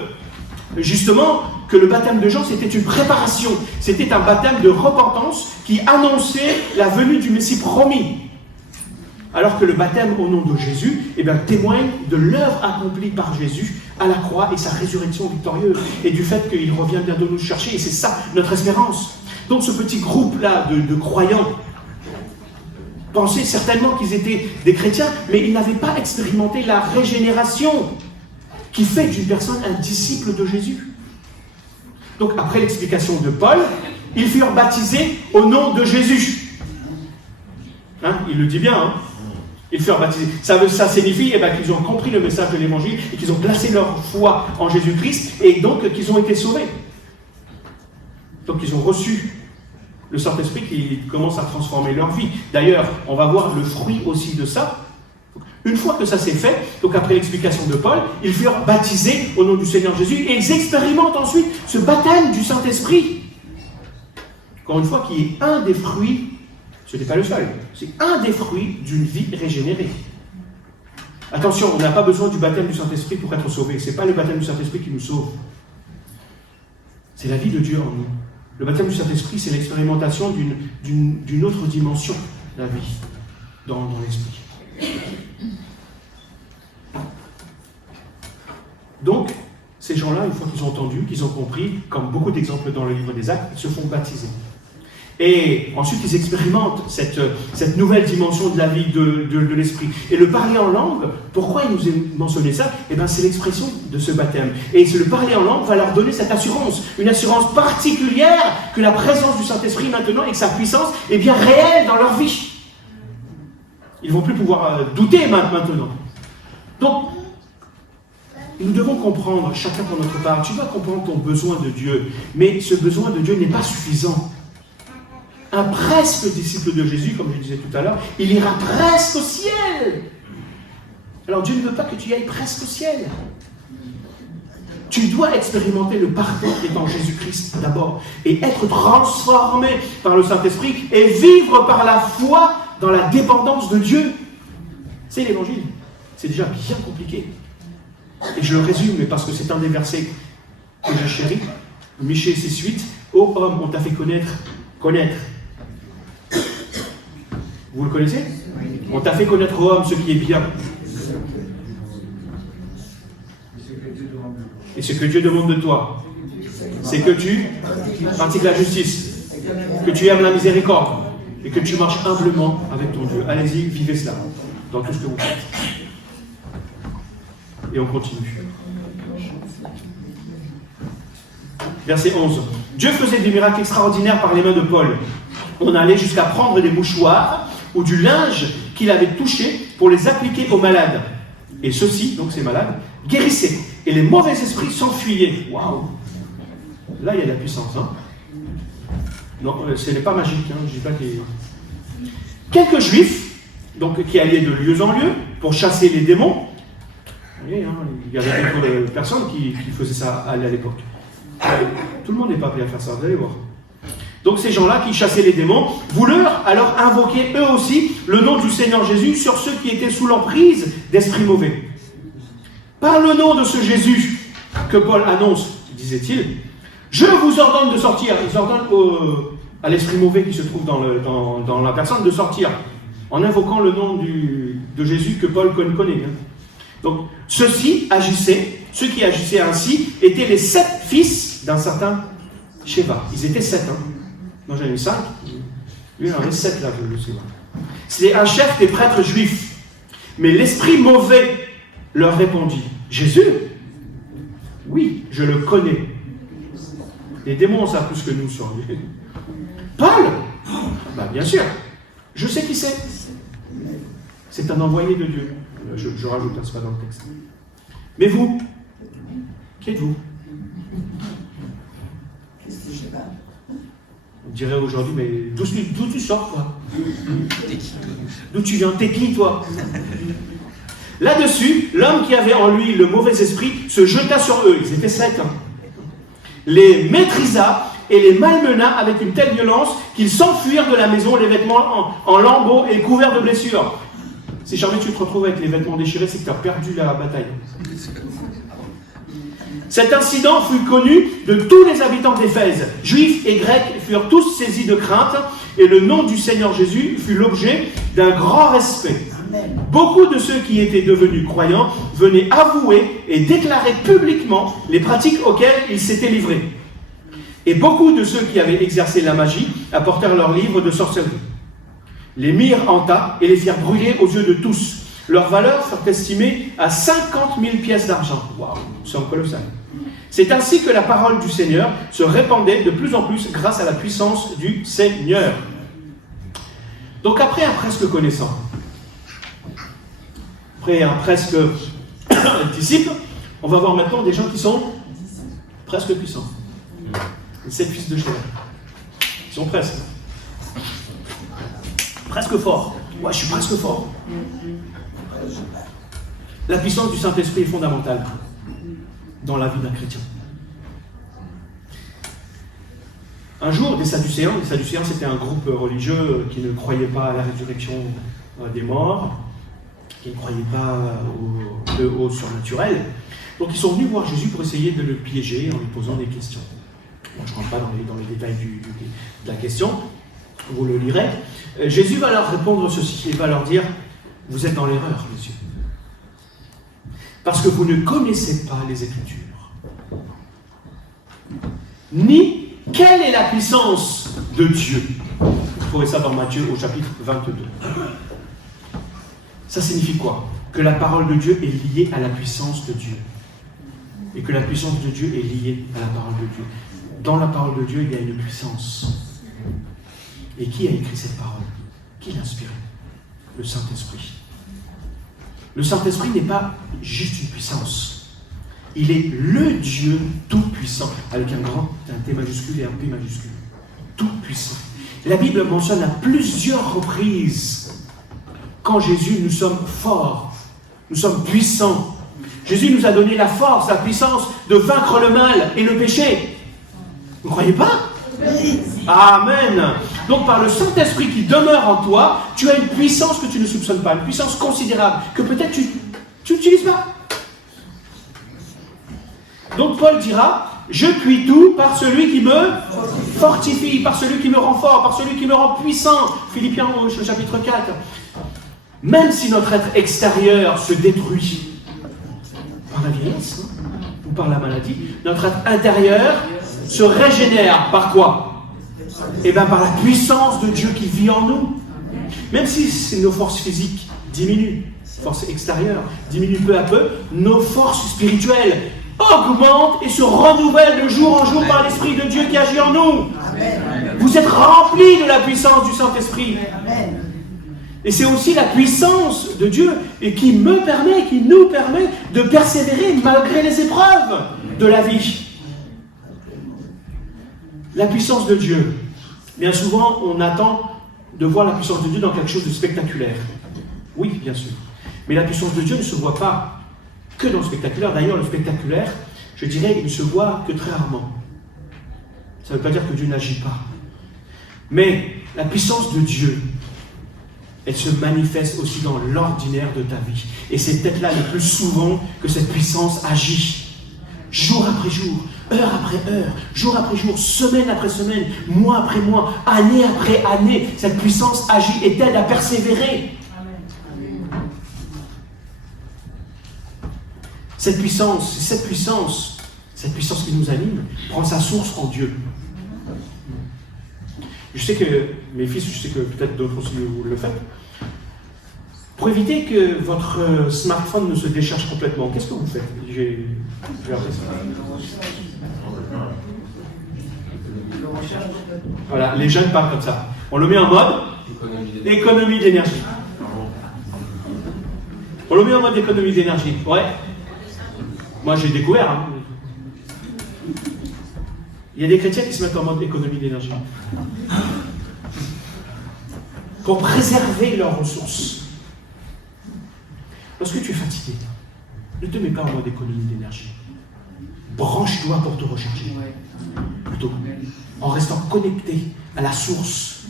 justement, que le baptême de Jean, c'était une préparation. C'était un baptême de repentance qui annonçait la venue du Messie promis. Alors que le baptême au nom de Jésus témoigne de l'œuvre accomplie par Jésus à la croix et sa résurrection victorieuse, et du fait qu'il revient bientôt nous chercher, et c'est ça notre espérance. Donc ce petit groupe-là de croyants pensaient certainement qu'ils étaient des chrétiens, mais ils n'avaient pas expérimenté la régénération qui fait d'une personne un disciple de Jésus. Donc après l'explication de Paul, ils furent baptisés au nom de Jésus. Il le dit bien, Ils furent baptisés. Ça signifie qu'ils ont compris le message de l'Évangile et qu'ils ont placé leur foi en Jésus-Christ et donc qu'ils ont été sauvés. Donc ils ont reçu le Saint-Esprit qui commence à transformer leur vie. D'ailleurs, on va voir le fruit aussi de ça. Une fois que ça s'est fait, donc après l'explication de Paul, ils furent baptisés au nom du Seigneur Jésus et ils expérimentent ensuite ce baptême du Saint-Esprit. Encore une fois, qui est un des fruits, ce n'est pas le seul, c'est un des fruits d'une vie régénérée. Attention, on n'a pas besoin du baptême du Saint-Esprit pour être sauvé. Ce n'est pas le baptême du Saint-Esprit qui nous sauve. C'est la vie de Dieu en nous. Le baptême du Saint-Esprit, c'est l'expérimentation d'une autre dimension de la vie dans l'esprit. Donc, ces gens-là, une fois qu'ils ont entendu, qu'ils ont compris, comme beaucoup d'exemples dans le livre des Actes, ils se font baptiser. Et ensuite, ils expérimentent cette nouvelle dimension de la vie de l'esprit. Et le parler en langue, pourquoi il nous est mentionné ça? C'est l'expression de ce baptême. Et le parler en langue va leur donner cette assurance, une assurance particulière que la présence du Saint-Esprit maintenant et que sa puissance est bien réelle dans leur vie. Ils ne vont plus pouvoir douter maintenant. Donc, nous devons comprendre, chacun pour notre part, tu dois comprendre ton besoin de Dieu, mais ce besoin de Dieu n'est pas suffisant. Un presque disciple de Jésus, comme je disais tout à l'heure, il ira presque au ciel. Alors Dieu ne veut pas que tu ailles presque au ciel. Tu dois expérimenter le pardon qui est en Jésus-Christ d'abord, et être transformé par le Saint-Esprit, et vivre par la foi dans la dépendance de Dieu. C'est l'évangile. C'est déjà bien compliqué. Et je le résume, mais parce que c'est un des versets que j'ai chéri. Michée 6,8. Ô homme, on t'a fait connaître. Vous le connaissez? On t'a fait connaître, ô homme, ce qui est bien. Et ce que Dieu demande de toi, c'est que tu pratiques la justice, que tu aimes la miséricorde, et que tu marches humblement avec ton Dieu. Allez-y, vivez cela dans tout ce que vous faites. Et on continue. Verset 11. Dieu faisait des miracles extraordinaires par les mains de Paul. On allait jusqu'à prendre des mouchoirs ou du linge qu'il avait touché pour les appliquer aux malades. Et ceux-ci, donc ces malades, guérissaient. Et les mauvais esprits s'enfuyaient. Waouh! Là, il y a de la puissance. Hein? Non, ce n'est pas magique. Hein? Je dis pas qu'il... Quelques juifs, donc, qui allaient de lieu en lieu pour chasser les démons. Vous voyez, hein, il y avait beaucoup de personnes qui faisaient ça à l'époque. Tout le monde n'est pas appelé à faire ça, vous allez voir. Donc ces gens-là qui chassaient les démons voulurent alors invoquer eux aussi le nom du Seigneur Jésus sur ceux qui étaient sous l'emprise d'esprits mauvais. Par le nom de ce Jésus que Paul annonce, disait-il, je vous ordonne de sortir. Ils ordonnent à l'esprit mauvais qui se trouve dans la personne de sortir en invoquant le nom de Jésus que Paul connaît. Donc ceux qui agissaient ainsi étaient les 7 fils d'un certain Sheva. Ils étaient 7. Moi j'en ai 5. Lui il en avait 7 là, je le sais. C'est un chef des prêtres juifs. Mais l'esprit mauvais leur répondit, Jésus? Oui, je le connais. Les démons en savent plus que nous sur lui. Paul? Bien sûr. Je sais qui c'est. C'est un envoyé de Dieu. Je rajoute, c'est pas dans le texte. Mais vous, qui êtes-vous? On dirait aujourd'hui, mais d'où tu sors, toi? D'où tu viens? T'es qui, toi? Là-dessus, l'homme qui avait en lui le mauvais esprit se jeta sur eux. Ils étaient 7. Les maîtrisa et les malmena avec une telle violence qu'ils s'enfuirent de la maison, les vêtements en lambeaux et couverts de blessures. Si jamais tu te retrouves avec les vêtements déchirés, c'est que tu as perdu la bataille. Cet incident fut connu de tous les habitants d'Éphèse. Juifs et Grecs furent tous saisis de crainte, et le nom du Seigneur Jésus fut l'objet d'un grand respect. Beaucoup de ceux qui étaient devenus croyants venaient avouer et déclarer publiquement les pratiques auxquelles ils s'étaient livrés. Et beaucoup de ceux qui avaient exercé la magie apportèrent leurs livres de sorcellerie, les mirent en tas et les firent brûler aux yeux de tous. Leur valeur fut estimée à 50 000 pièces d'argent. Waouh, somme colossale. C'est ainsi que la parole du Seigneur se répandait de plus en plus grâce à la puissance du Seigneur. Donc après un presque connaissant, après un presque disciple, on va voir maintenant des gens qui sont presque puissants. Les 7 fils de chair. Ils sont presque. Presque forts. Ouais, je suis presque fort. La puissance du Saint-Esprit est fondamentale dans la vie d'un chrétien. Un jour, les Sadducéens c'était un groupe religieux qui ne croyait pas à la résurrection des morts, qui ne croyait pas au surnaturel. Donc ils sont venus voir Jésus pour essayer de le piéger en lui posant des questions. Bon, je ne rentre pas dans les détails de la question, vous le lirez. Jésus va leur répondre ceci, il va leur dire, vous êtes dans l'erreur, monsieur. Parce que vous ne connaissez pas les Écritures. Ni quelle est la puissance de Dieu. Vous trouvez ça dans Matthieu au chapitre 22. Ça signifie quoi? Que la parole de Dieu est liée à la puissance de Dieu. Et que la puissance de Dieu est liée à la parole de Dieu. Dans la parole de Dieu, il y a une puissance. Et qui a écrit cette parole? Qui l'a inspirée? Le Saint-Esprit. Le Saint-Esprit n'est pas juste une puissance. Il est le Dieu tout-puissant, avec un T majuscule et un P majuscule. Tout-puissant. La Bible mentionne à plusieurs reprises qu'en Jésus, nous sommes forts, nous sommes puissants. Jésus nous a donné la force, la puissance de vaincre le mal et le péché. Vous ne croyez pas? Amen. Donc par le Saint-Esprit qui demeure en toi, tu as une puissance que tu ne soupçonnes pas, une puissance considérable, que peut-être tu n'utilises pas. Donc Paul dira, je puis tout par celui qui me fortifie, par celui qui me rend fort, par celui qui me rend puissant. Philippiens au chapitre 4. Même si notre être extérieur se détruit par la vieillesse ou par la maladie, notre être intérieur se régénère par quoi? Eh bien par la puissance de Dieu qui vit en nous. Même si nos forces physiques diminuent, forces extérieures diminuent peu à peu, nos forces spirituelles augmentent et se renouvellent de jour en jour par l'Esprit de Dieu qui agit en nous. Amen. Vous êtes remplis de la puissance du Saint-Esprit. Amen. Et c'est aussi la puissance de Dieu et qui nous permet de persévérer malgré les épreuves de la vie. La puissance de Dieu. Bien souvent, on attend de voir la puissance de Dieu dans quelque chose de spectaculaire. Oui, bien sûr. Mais la puissance de Dieu ne se voit pas que dans le spectaculaire. D'ailleurs, le spectaculaire, je dirais, il ne se voit que très rarement. Ça ne veut pas dire que Dieu n'agit pas. Mais la puissance de Dieu, elle se manifeste aussi dans l'ordinaire de ta vie. Et c'est peut-être là le plus souvent que cette puissance agit. Jour après jour, heure après heure, jour après jour, semaine après semaine, mois après mois, année après année, cette puissance agit et t'aide à persévérer. Cette puissance qui nous anime, prend sa source en Dieu. Je sais que, mes fils, je sais que peut-être d'autres aussi vous le faites. Pour éviter que votre smartphone ne se décharge complètement, qu'est-ce que vous faites? J'ai appris ça. Voilà, les jeunes parlent comme ça. On le met en mode économie d'énergie. On le met en mode économie d'énergie. Ouais. Moi, j'ai découvert. Hein. Il y a des chrétiens qui se mettent en mode économie d'énergie. Pour préserver leurs ressources. Lorsque tu es fatigué, ne te mets pas en mode économie d'énergie. Branche-toi pour te recharger. Plutôt, en restant connecté à la source,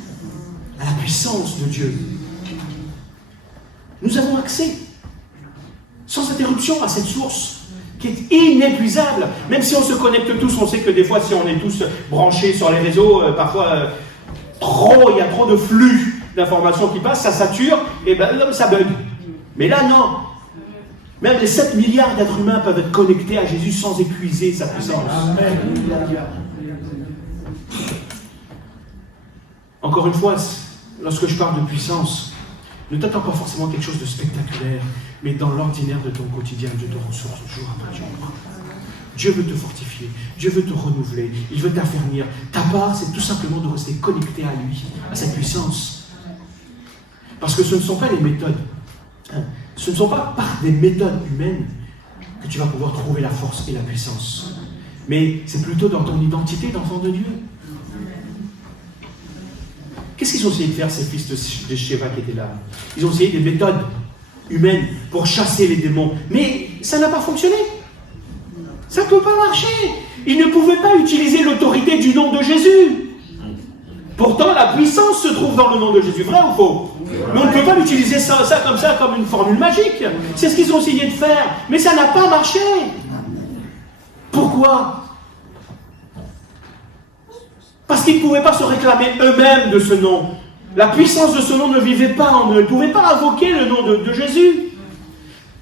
à la puissance de Dieu. Nous avons accès, sans interruption, à cette source qui est inépuisable. Même si on se connecte tous, on sait que des fois, si on est tous branchés sur les réseaux, parfois, il y a trop de flux d'informations qui passent, ça sature, et bien ça bug. Mais là, non. Même les 7 milliards d'êtres humains peuvent être connectés à Jésus sans épuiser sa puissance. Amen. Encore une fois, lorsque je parle de puissance, ne t'attends pas forcément quelque chose de spectaculaire, mais dans l'ordinaire de ton quotidien, Dieu te ressource jour après jour. Dieu veut te fortifier, Dieu veut te renouveler, il veut t'affermir. Ta part, c'est tout simplement de rester connecté à lui, à cette puissance. Parce que ce ne sont pas les méthodes. Ce ce ne sont pas par des méthodes humaines que tu vas pouvoir trouver la force et la puissance. Mais c'est plutôt dans ton identité d'enfant de Dieu. Qu'est-ce qu'ils ont essayé de faire, ces fils de Sheva qui étaient là? Ils ont essayé des méthodes humaines pour chasser les démons. Mais ça n'a pas fonctionné. Ça ne peut pas marcher. Ils ne pouvaient pas utiliser l'autorité du nom de Jésus. Pourtant, la puissance se trouve dans le nom de Jésus. Vrai ou faux? Mais on ne peut pas l'utiliser ça comme une formule magique. C'est ce qu'ils ont essayé de faire. Mais ça n'a pas marché. Pourquoi? Parce qu'ils ne pouvaient pas se réclamer eux-mêmes de ce nom. La puissance de ce nom ne vivait pas en eux. Ils ne pouvaient pas invoquer le nom de Jésus.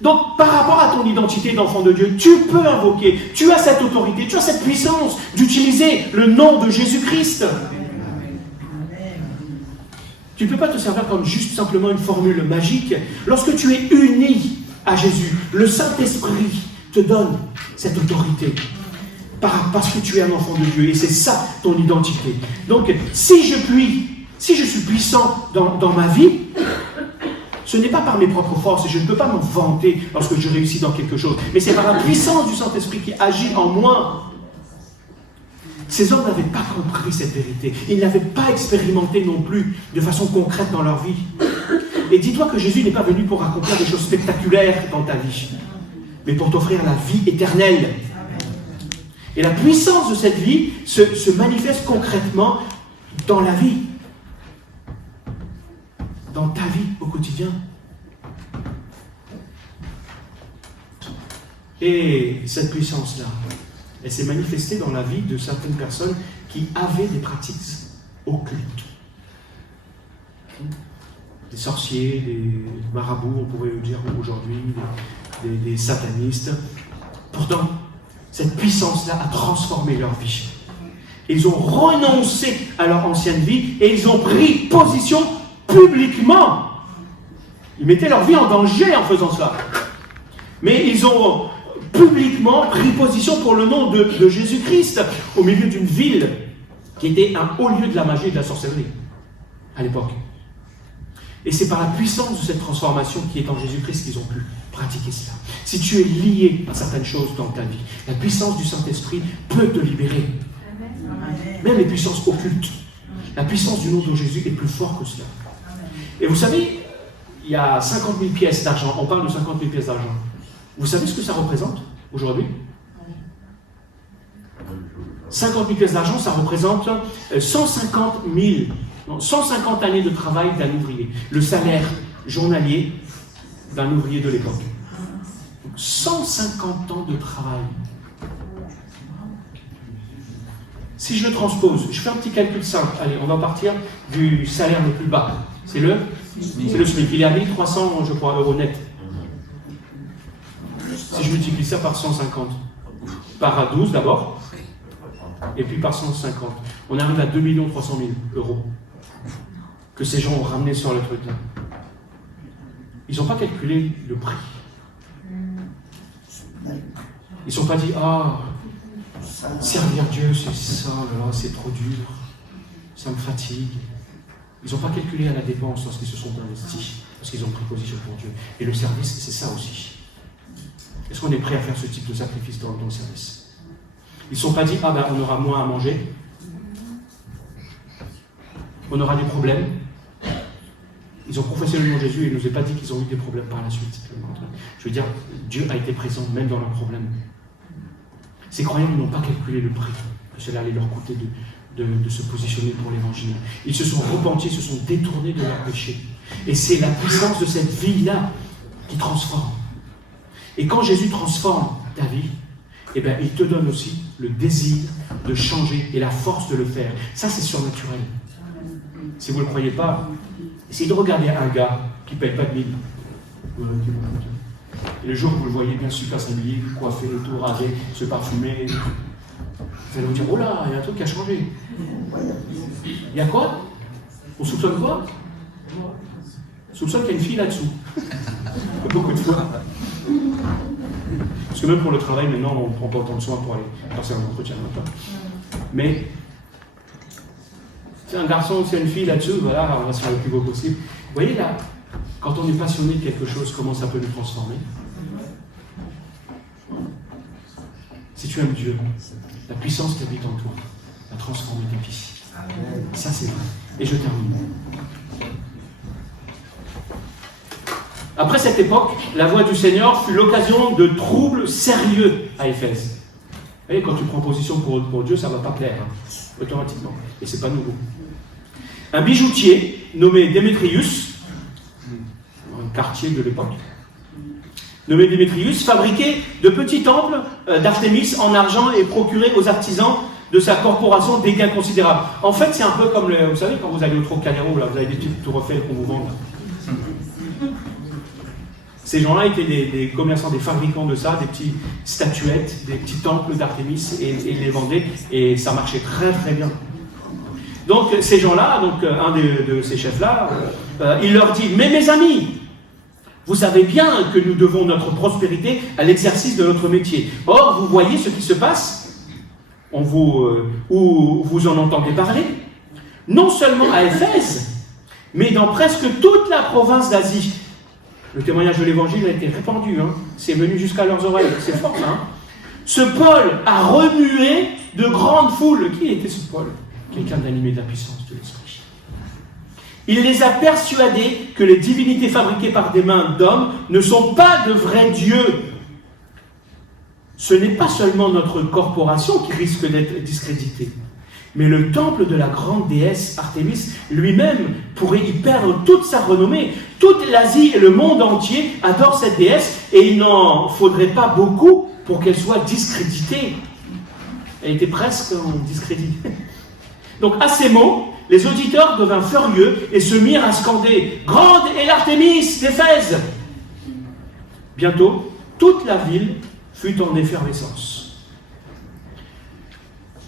Donc, par rapport à ton identité d'enfant de Dieu, tu peux invoquer. Tu as cette autorité, tu as cette puissance d'utiliser le nom de Jésus-Christ. Tu ne peux pas te servir comme juste simplement une formule magique. Lorsque tu es uni à Jésus, le Saint-Esprit te donne cette autorité. Parce que tu es un enfant de Dieu. Et c'est ça ton identité. Donc, si je suis puissant dans ma vie, ce n'est pas par mes propres forces. Et je ne peux pas me vanter lorsque je réussis dans quelque chose. Mais c'est par la puissance du Saint-Esprit qui agit en moi. Ces hommes n'avaient pas compris cette vérité. Ils n'avaient pas expérimenté non plus de façon concrète dans leur vie. Et dis-toi que Jésus n'est pas venu pour accomplir des choses spectaculaires dans ta vie, mais pour t'offrir la vie éternelle. Et la puissance de cette vie se manifeste concrètement dans la vie. Dans ta vie au quotidien. Et cette puissance-là, elle s'est manifestée dans la vie de certaines personnes qui avaient des pratiques occultes. Des sorciers, des marabouts, on pourrait le dire aujourd'hui, des satanistes. Pourtant, cette puissance-là a transformé leur vie. Ils ont renoncé à leur ancienne vie et ils ont pris position publiquement. Ils mettaient leur vie en danger en faisant cela. Mais ils ont publiquement pris position pour le nom de Jésus-Christ au milieu d'une ville qui était un haut lieu de la magie et de la sorcellerie à l'époque. Et c'est par la puissance de cette transformation qui est en Jésus-Christ qu'ils ont pu pratiquer cela. Si tu es lié à certaines choses dans ta vie, la puissance du Saint-Esprit peut te libérer. Même les puissances occultes. La puissance du nom de Jésus est plus forte que cela. Et vous savez, il y a 50 000 pièces d'argent. On parle de 50 000 pièces d'argent. Vous savez ce que ça représente aujourd'hui? 50 000 pièces d'argent, ça représente 150 années de travail d'un ouvrier. Le salaire journalier d'un ouvrier de l'époque. 150 ans de travail. Si je le transpose, je fais un petit calcul simple. Allez, on va partir du salaire le plus bas. C'est le SMIC. Il est à 1300, je crois, euros net. Si je multiplie ça par 150, par 12 d'abord, et puis par 150, on arrive à 2 300 000 euros que ces gens ont ramené sur le truc là. Ils n'ont pas calculé le prix. Ils ne sont pas dit, servir Dieu, c'est ça, là, c'est trop dur, ça me fatigue. Ils n'ont pas calculé à la dépense lorsqu'ils se sont investis, parce qu'ils ont pris position pour Dieu. Et le service, c'est ça aussi. Est-ce qu'on est prêt à faire ce type de sacrifice dans le service? Ils ne sont pas dit, on aura moins à manger, on aura des problèmes. Ils ont professé le nom de Jésus et il ne nous a pas dit qu'ils ont eu des problèmes par la suite. Je veux dire, Dieu a été présent même dans leurs problèmes. Ces croyants n'ont pas calculé le prix que cela allait leur coûter de se positionner pour l'évangile. Ils se sont repentis, se sont détournés de leurs péchés. Et c'est la puissance de cette vie-là qui transforme. Et quand Jésus transforme ta vie, il te donne aussi le désir de changer et la force de le faire. Ça, c'est surnaturel. Si vous ne le croyez pas, essayez de regarder un gars qui ne paye pas de mine. Et le jour où vous le voyez bien super singulier, coiffé, tout rasé, se parfumer, vous allez vous dire, oh là, il y a un truc qui a changé. Il y a quoi? On soupçonne quoi? On soupçonne qu'il y a une fille là-dessous. Beaucoup de fois. Parce que même pour le travail, maintenant, on ne prend pas autant de soin pour aller passer un entretien le matin. Mais, c'est un garçon ou c'est une fille là-dessous, voilà, on va se faire le plus beau possible. Vous voyez là, Quand on est passionné de quelque chose, comment ça peut nous transformer? Si tu aimes Dieu, la puissance qui habite en toi va transformer ta vie. Ça, c'est vrai. Et je termine. Après cette époque, la voix du Seigneur fut l'occasion de troubles sérieux à Éphèse. Vous voyez, quand tu prends position pour Dieu, ça ne va pas plaire, automatiquement. Et ce n'est pas nouveau. Un bijoutier nommé Démétrius, un quartier de l'époque, nommé Démétrius, fabriquait de petits temples d'Artémis en argent et procurait aux artisans de sa corporation des gains considérables. En fait, c'est un peu comme, vous savez, quand vous allez au Trocadéro, là, vous avez des petites tours Eiffel qu'on vous vend. Ces gens-là étaient des commerçants, des fabricants de ça, des petites statuettes, des petits temples d'Artémis, et ils les vendaient, et ça marchait très très bien. Donc ces gens-là, donc un de ces chefs-là, il leur dit « Mais mes amis, vous savez bien que nous devons notre prospérité à l'exercice de notre métier. Or, vous voyez ce qui se passe, ou vous en entendez parler, non seulement à Éphèse, mais dans presque toute la province d'Asie. » Le témoignage de l'Évangile a été répandu, c'est venu jusqu'à leurs oreilles, c'est fort ça. Ce Paul a remué de grandes foules. Qui était ce Paul? Quelqu'un d'animé de la puissance de l'Esprit. Il les a persuadés que les divinités fabriquées par des mains d'hommes ne sont pas de vrais dieux. Ce n'est pas seulement notre corporation qui risque d'être discréditée, mais le temple de la grande déesse Artémis lui-même pourrait y perdre toute sa renommée. Toute l'Asie et le monde entier adorent cette déesse et il n'en faudrait pas beaucoup pour qu'elle soit discréditée. Elle était presque en discrédit. Donc à ces mots, les auditeurs devinrent furieux et se mirent à scander « Grande est l'Artémis d'Éphèse !» Bientôt, toute la ville fut en effervescence.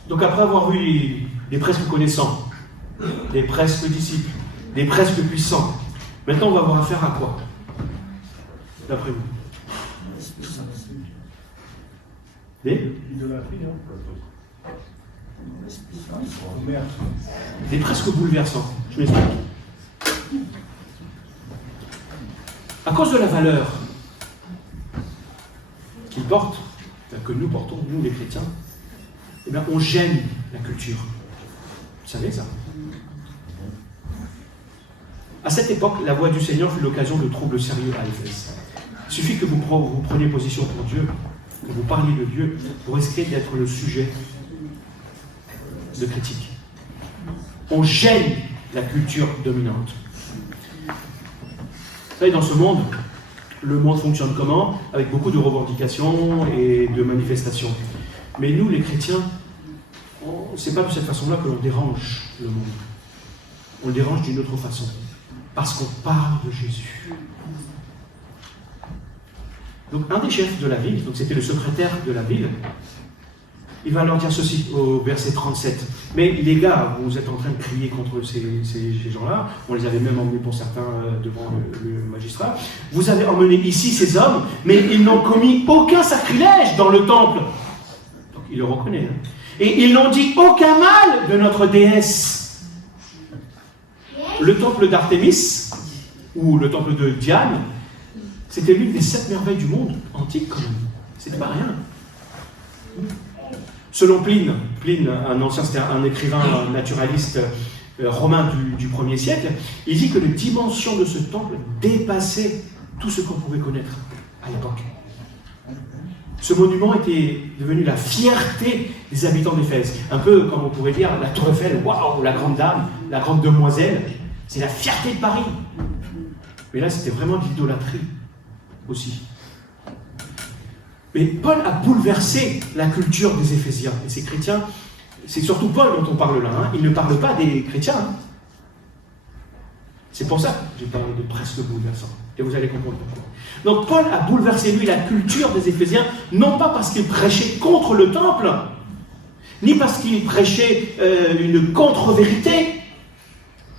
Donc après avoir vu les presque connaissants, les presque disciples, les presque puissants, maintenant on va avoir affaire à quoi? D'après vous? Des presque bouleversants. Je m'explique. À cause de la valeur qu'ils portent, que nous portons, nous les chrétiens, eh bien, on gêne la culture. Vous savez ça? À cette époque, la voix du Seigneur fut l'occasion de troubles sérieux à Éphèse. Il suffit que vous preniez position pour Dieu, que vous parliez de Dieu, vous risquez d'être le sujet de critique. On gêne la culture dominante. Vous savez, dans ce monde, le monde fonctionne comment? Avec beaucoup de revendications et de manifestations. Mais nous, les chrétiens, c'est pas de cette façon-là que l'on dérange le monde. On le dérange d'une autre façon. Parce qu'on parle de Jésus. Donc, un des chefs de la ville, donc c'était le secrétaire de la ville, il va leur dire ceci au verset 37. Mais les gars, vous êtes en train de crier contre ces gens-là, on les avait même emmenés pour certains devant le magistrat. Vous avez emmené ici ces hommes, mais ils n'ont commis aucun sacrilège dans le temple. Donc il le reconnaît. Et ils n'ont dit aucun mal de notre déesse. Le temple d'Artémis, ou le temple de Diane, c'était l'une des 7 merveilles du monde antique quand même. C'était pas rien. Selon Pline, c'était un écrivain naturaliste romain du 1er siècle, il dit que les dimensions de ce temple dépassaient tout ce qu'on pouvait connaître à l'époque. Ce monument était devenu la fierté des habitants d'Éphèse. Un peu comme on pourrait dire la Tour Eiffel, waouh, la grande dame, la grande demoiselle, c'est la fierté de Paris. Mais là, c'était vraiment de l'idolâtrie aussi. Mais Paul a bouleversé la culture des Éphésiens. Et ces chrétiens, c'est surtout Paul dont on parle là. Il ne parle pas des chrétiens. C'est pour ça que j'ai parlé de presque bouleversant. Et vous allez comprendre pourquoi. Donc Paul a bouleversé, lui, la culture des Éphésiens, non pas parce qu'il prêchait contre le temple, ni parce qu'il prêchait une contre-vérité,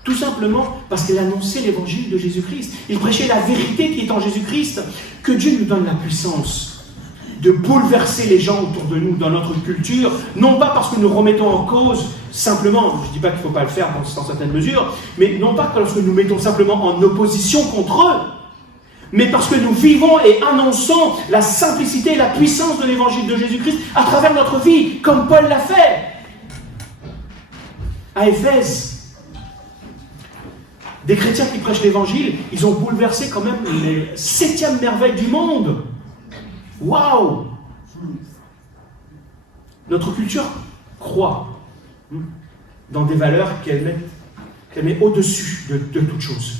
tout simplement parce qu'il annonçait l'évangile de Jésus-Christ. Il prêchait la vérité qui est en Jésus-Christ, que Dieu nous donne la puissance de bouleverser les gens autour de nous, dans notre culture, non pas parce que nous remettons en cause simplement, je ne dis pas qu'il ne faut pas le faire dans certaines mesures, mais non pas lorsque nous mettons simplement en opposition contre eux, mais parce que nous vivons et annonçons la simplicité et la puissance de l'évangile de Jésus-Christ à travers notre vie, comme Paul l'a fait. À Éphèse, des chrétiens qui prêchent l'évangile, ils ont bouleversé quand même les 7e merveille du monde. Waouh! Notre culture croit dans des valeurs qu'elle met au-dessus de toute chose.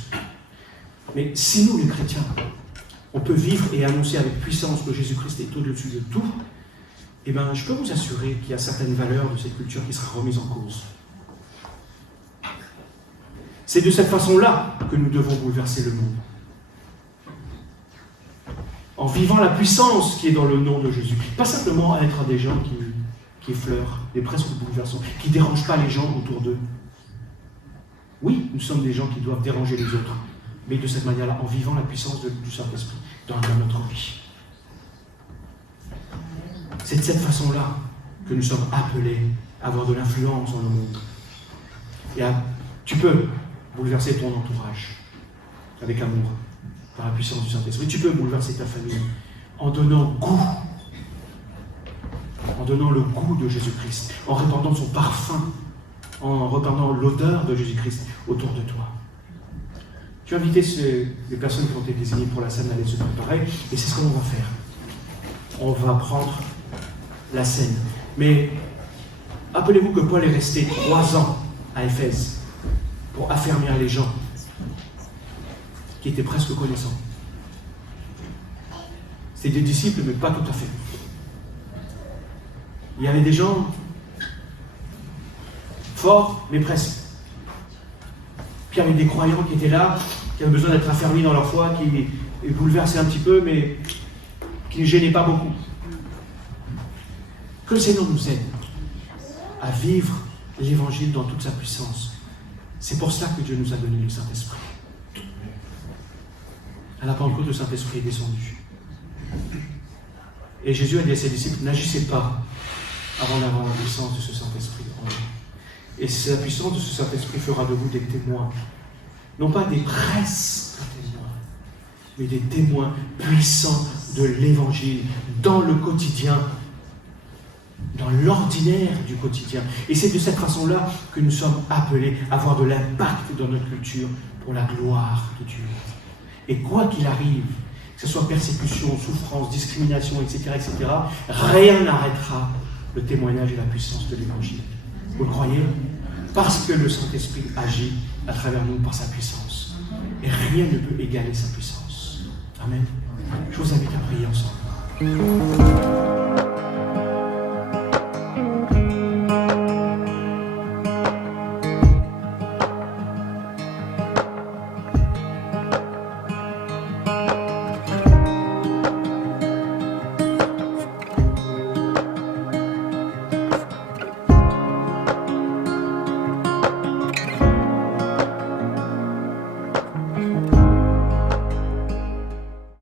Mais si nous, les chrétiens, on peut vivre et annoncer avec puissance que Jésus-Christ est au-dessus de tout, eh bien, je peux vous assurer qu'il y a certaines valeurs de cette culture qui sera remise en cause. C'est de cette façon-là que nous devons bouleverser le monde. En vivant la puissance qui est dans le nom de Jésus. Pas simplement être des gens qui effleurent, des presque bouleversants, qui ne dérangent pas les gens autour d'eux. Oui, nous sommes des gens qui doivent déranger les autres, mais de cette manière-là, en vivant la puissance du Saint-Esprit dans notre vie. C'est de cette façon-là que nous sommes appelés à avoir de l'influence dans le monde. Et tu peux bouleverser ton entourage avec amour, par la puissance du Saint-Esprit. Tu peux bouleverser ta famille en donnant le goût de Jésus-Christ, en répandant son parfum, en répandant l'odeur de Jésus-Christ autour de toi. Tu as invité les personnes qui ont été désignées pour la scène à aller se préparer, et c'est ce qu'on va faire. On va prendre la scène. Mais rappelez-vous que Paul est resté 3 ans à Éphèse pour affermir les gens qui étaient presque connaissants. C'était des disciples, mais pas tout à fait. Il y avait des gens forts, mais presque. Puis il y avait des croyants qui étaient là, qui avaient besoin d'être affermis dans leur foi, qui bouleversaient un petit peu, mais qui ne gênaient pas beaucoup. Que le Seigneur nous aide à vivre l'Évangile dans toute sa puissance. C'est pour cela que Dieu nous a donné le Saint-Esprit. À la Pentecôte, le Saint-Esprit est descendu. Et Jésus a dit à ses disciples, n'agissez pas avant d'avoir la puissance de ce Saint-Esprit en vous. Et la puissance de ce Saint-Esprit fera de vous des témoins. Non pas des presses témoins, mais des témoins puissants de l'Évangile dans le quotidien, dans l'ordinaire du quotidien. Et c'est de cette façon-là que nous sommes appelés à avoir de l'impact dans notre culture pour la gloire de Dieu. Et quoi qu'il arrive, que ce soit persécution, souffrance, discrimination, etc., rien n'arrêtera le témoignage et la puissance de l'Évangile. Vous le croyez? Parce que le Saint-Esprit agit à travers nous par sa puissance. Et rien ne peut égaler sa puissance. Amen. Je vous invite à prier ensemble.